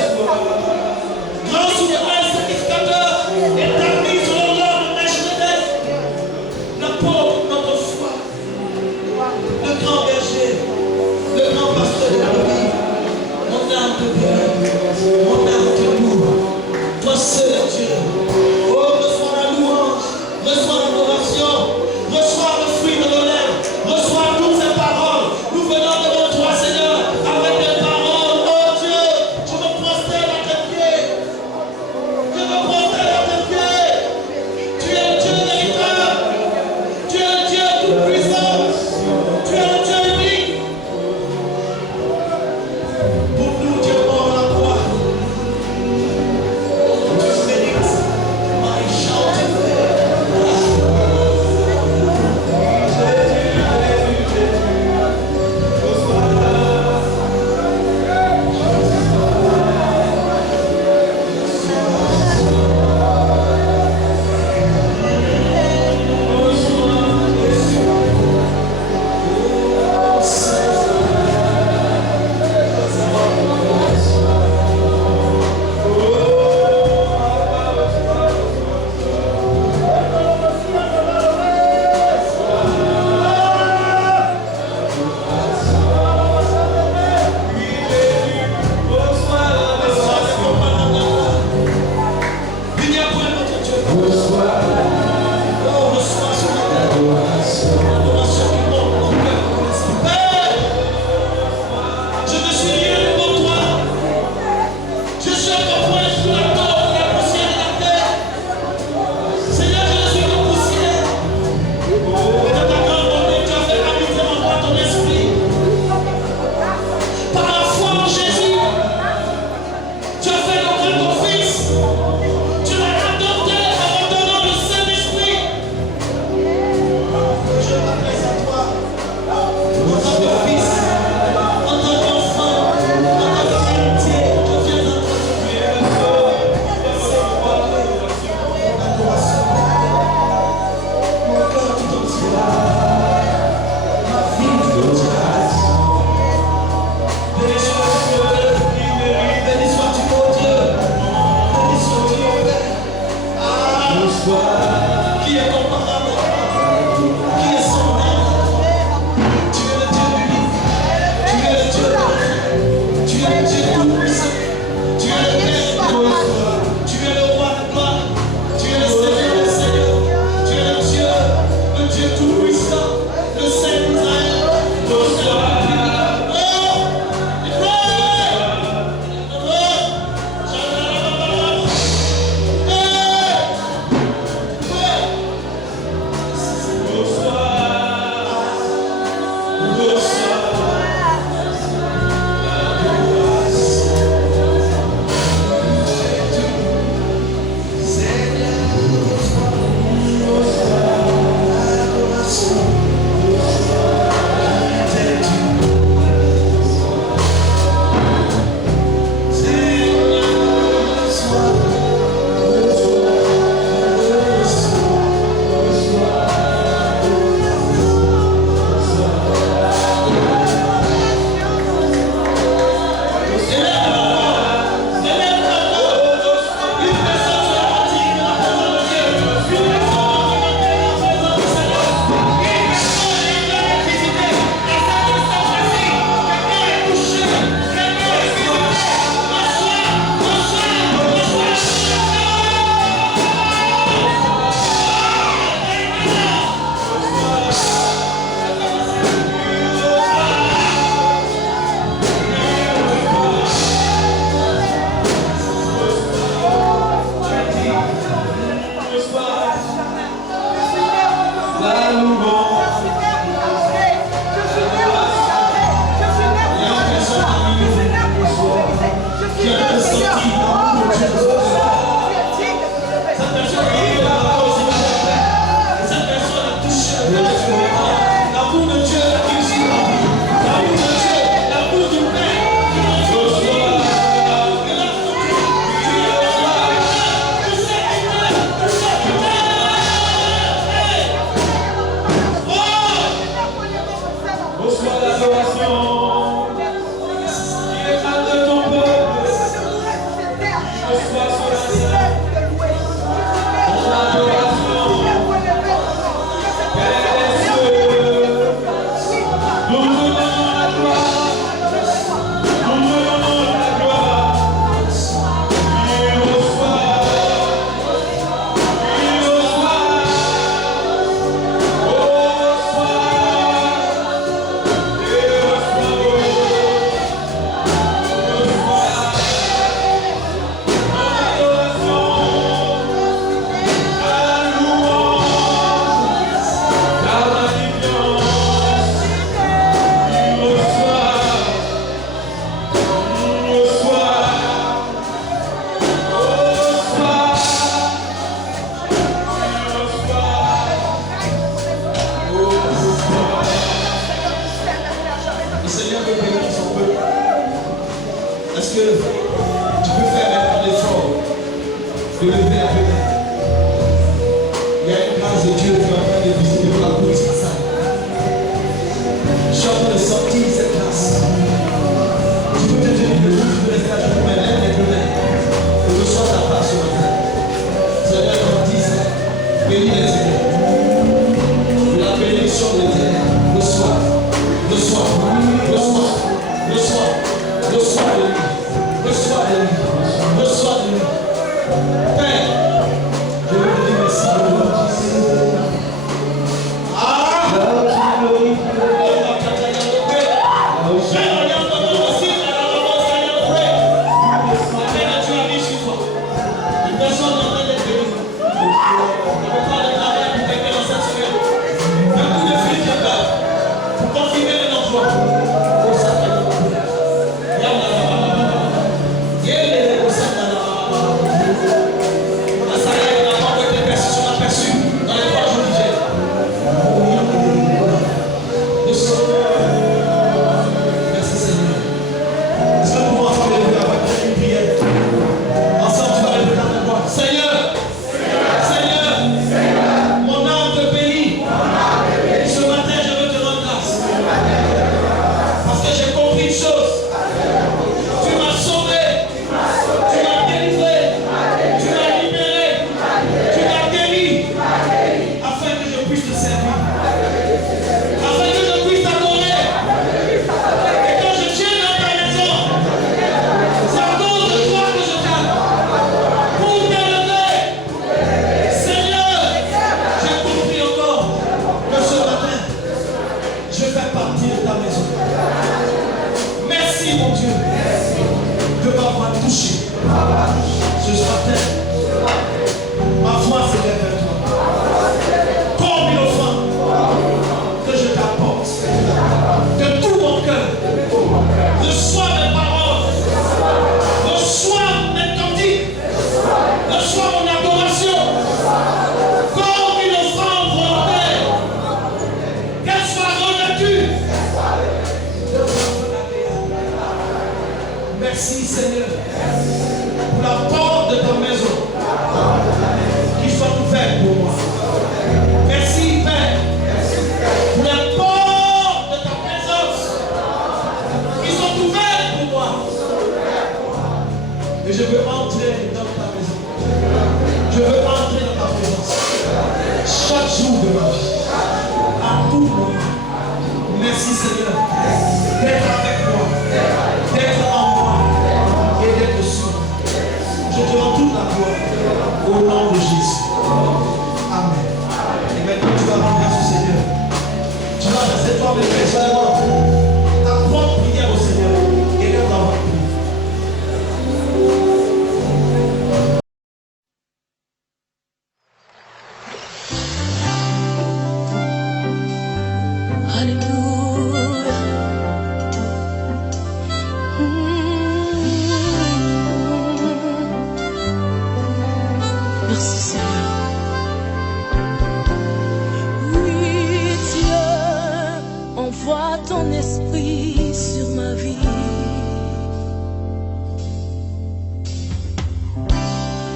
Envoie ton esprit sur ma vie.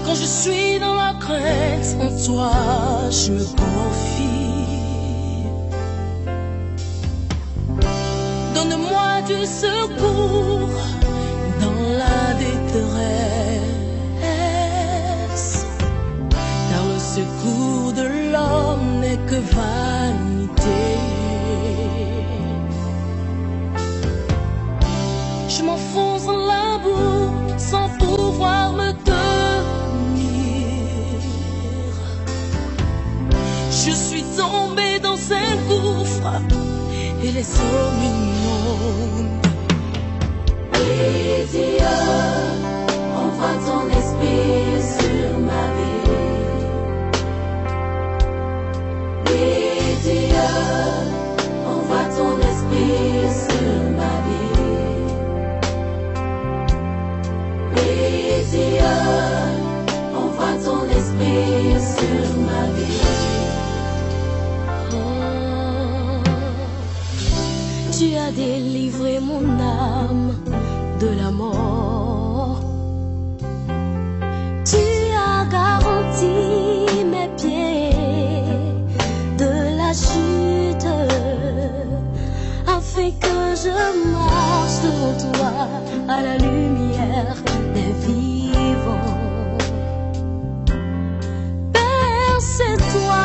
Quand je suis dans la crainte, en toi je me confie. Donne-moi du secours dans la détresse, car le secours de l'homme n'est que vanité. Je m'enfonce dans la boue sans pouvoir me tenir. Je suis tombée dans un gouffre et les eaux m'inondent. Oui, Dieu, envoie ton esprit sur ma vie. Oui, Dieu, envoie ton esprit sur ma vie. Oui, Dieu, envoie ton esprit sur ma vie. Tu as délivré mon âme de la mort. Tu as garanti mes pieds de la chute, afin que je marche devant toi à la lumière des vivants. Père, c'est toi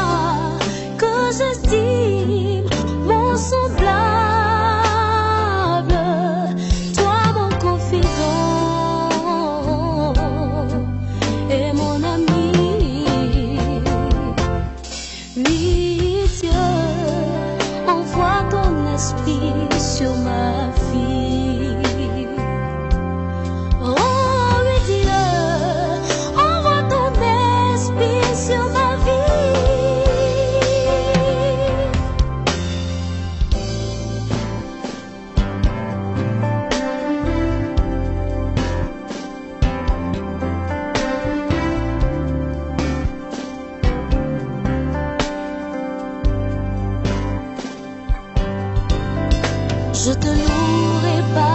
que j'estime mon semblable. Sur ma vie. Oh oui Dieu, envoie ton esprit sur ma vie. Je te louerai pas.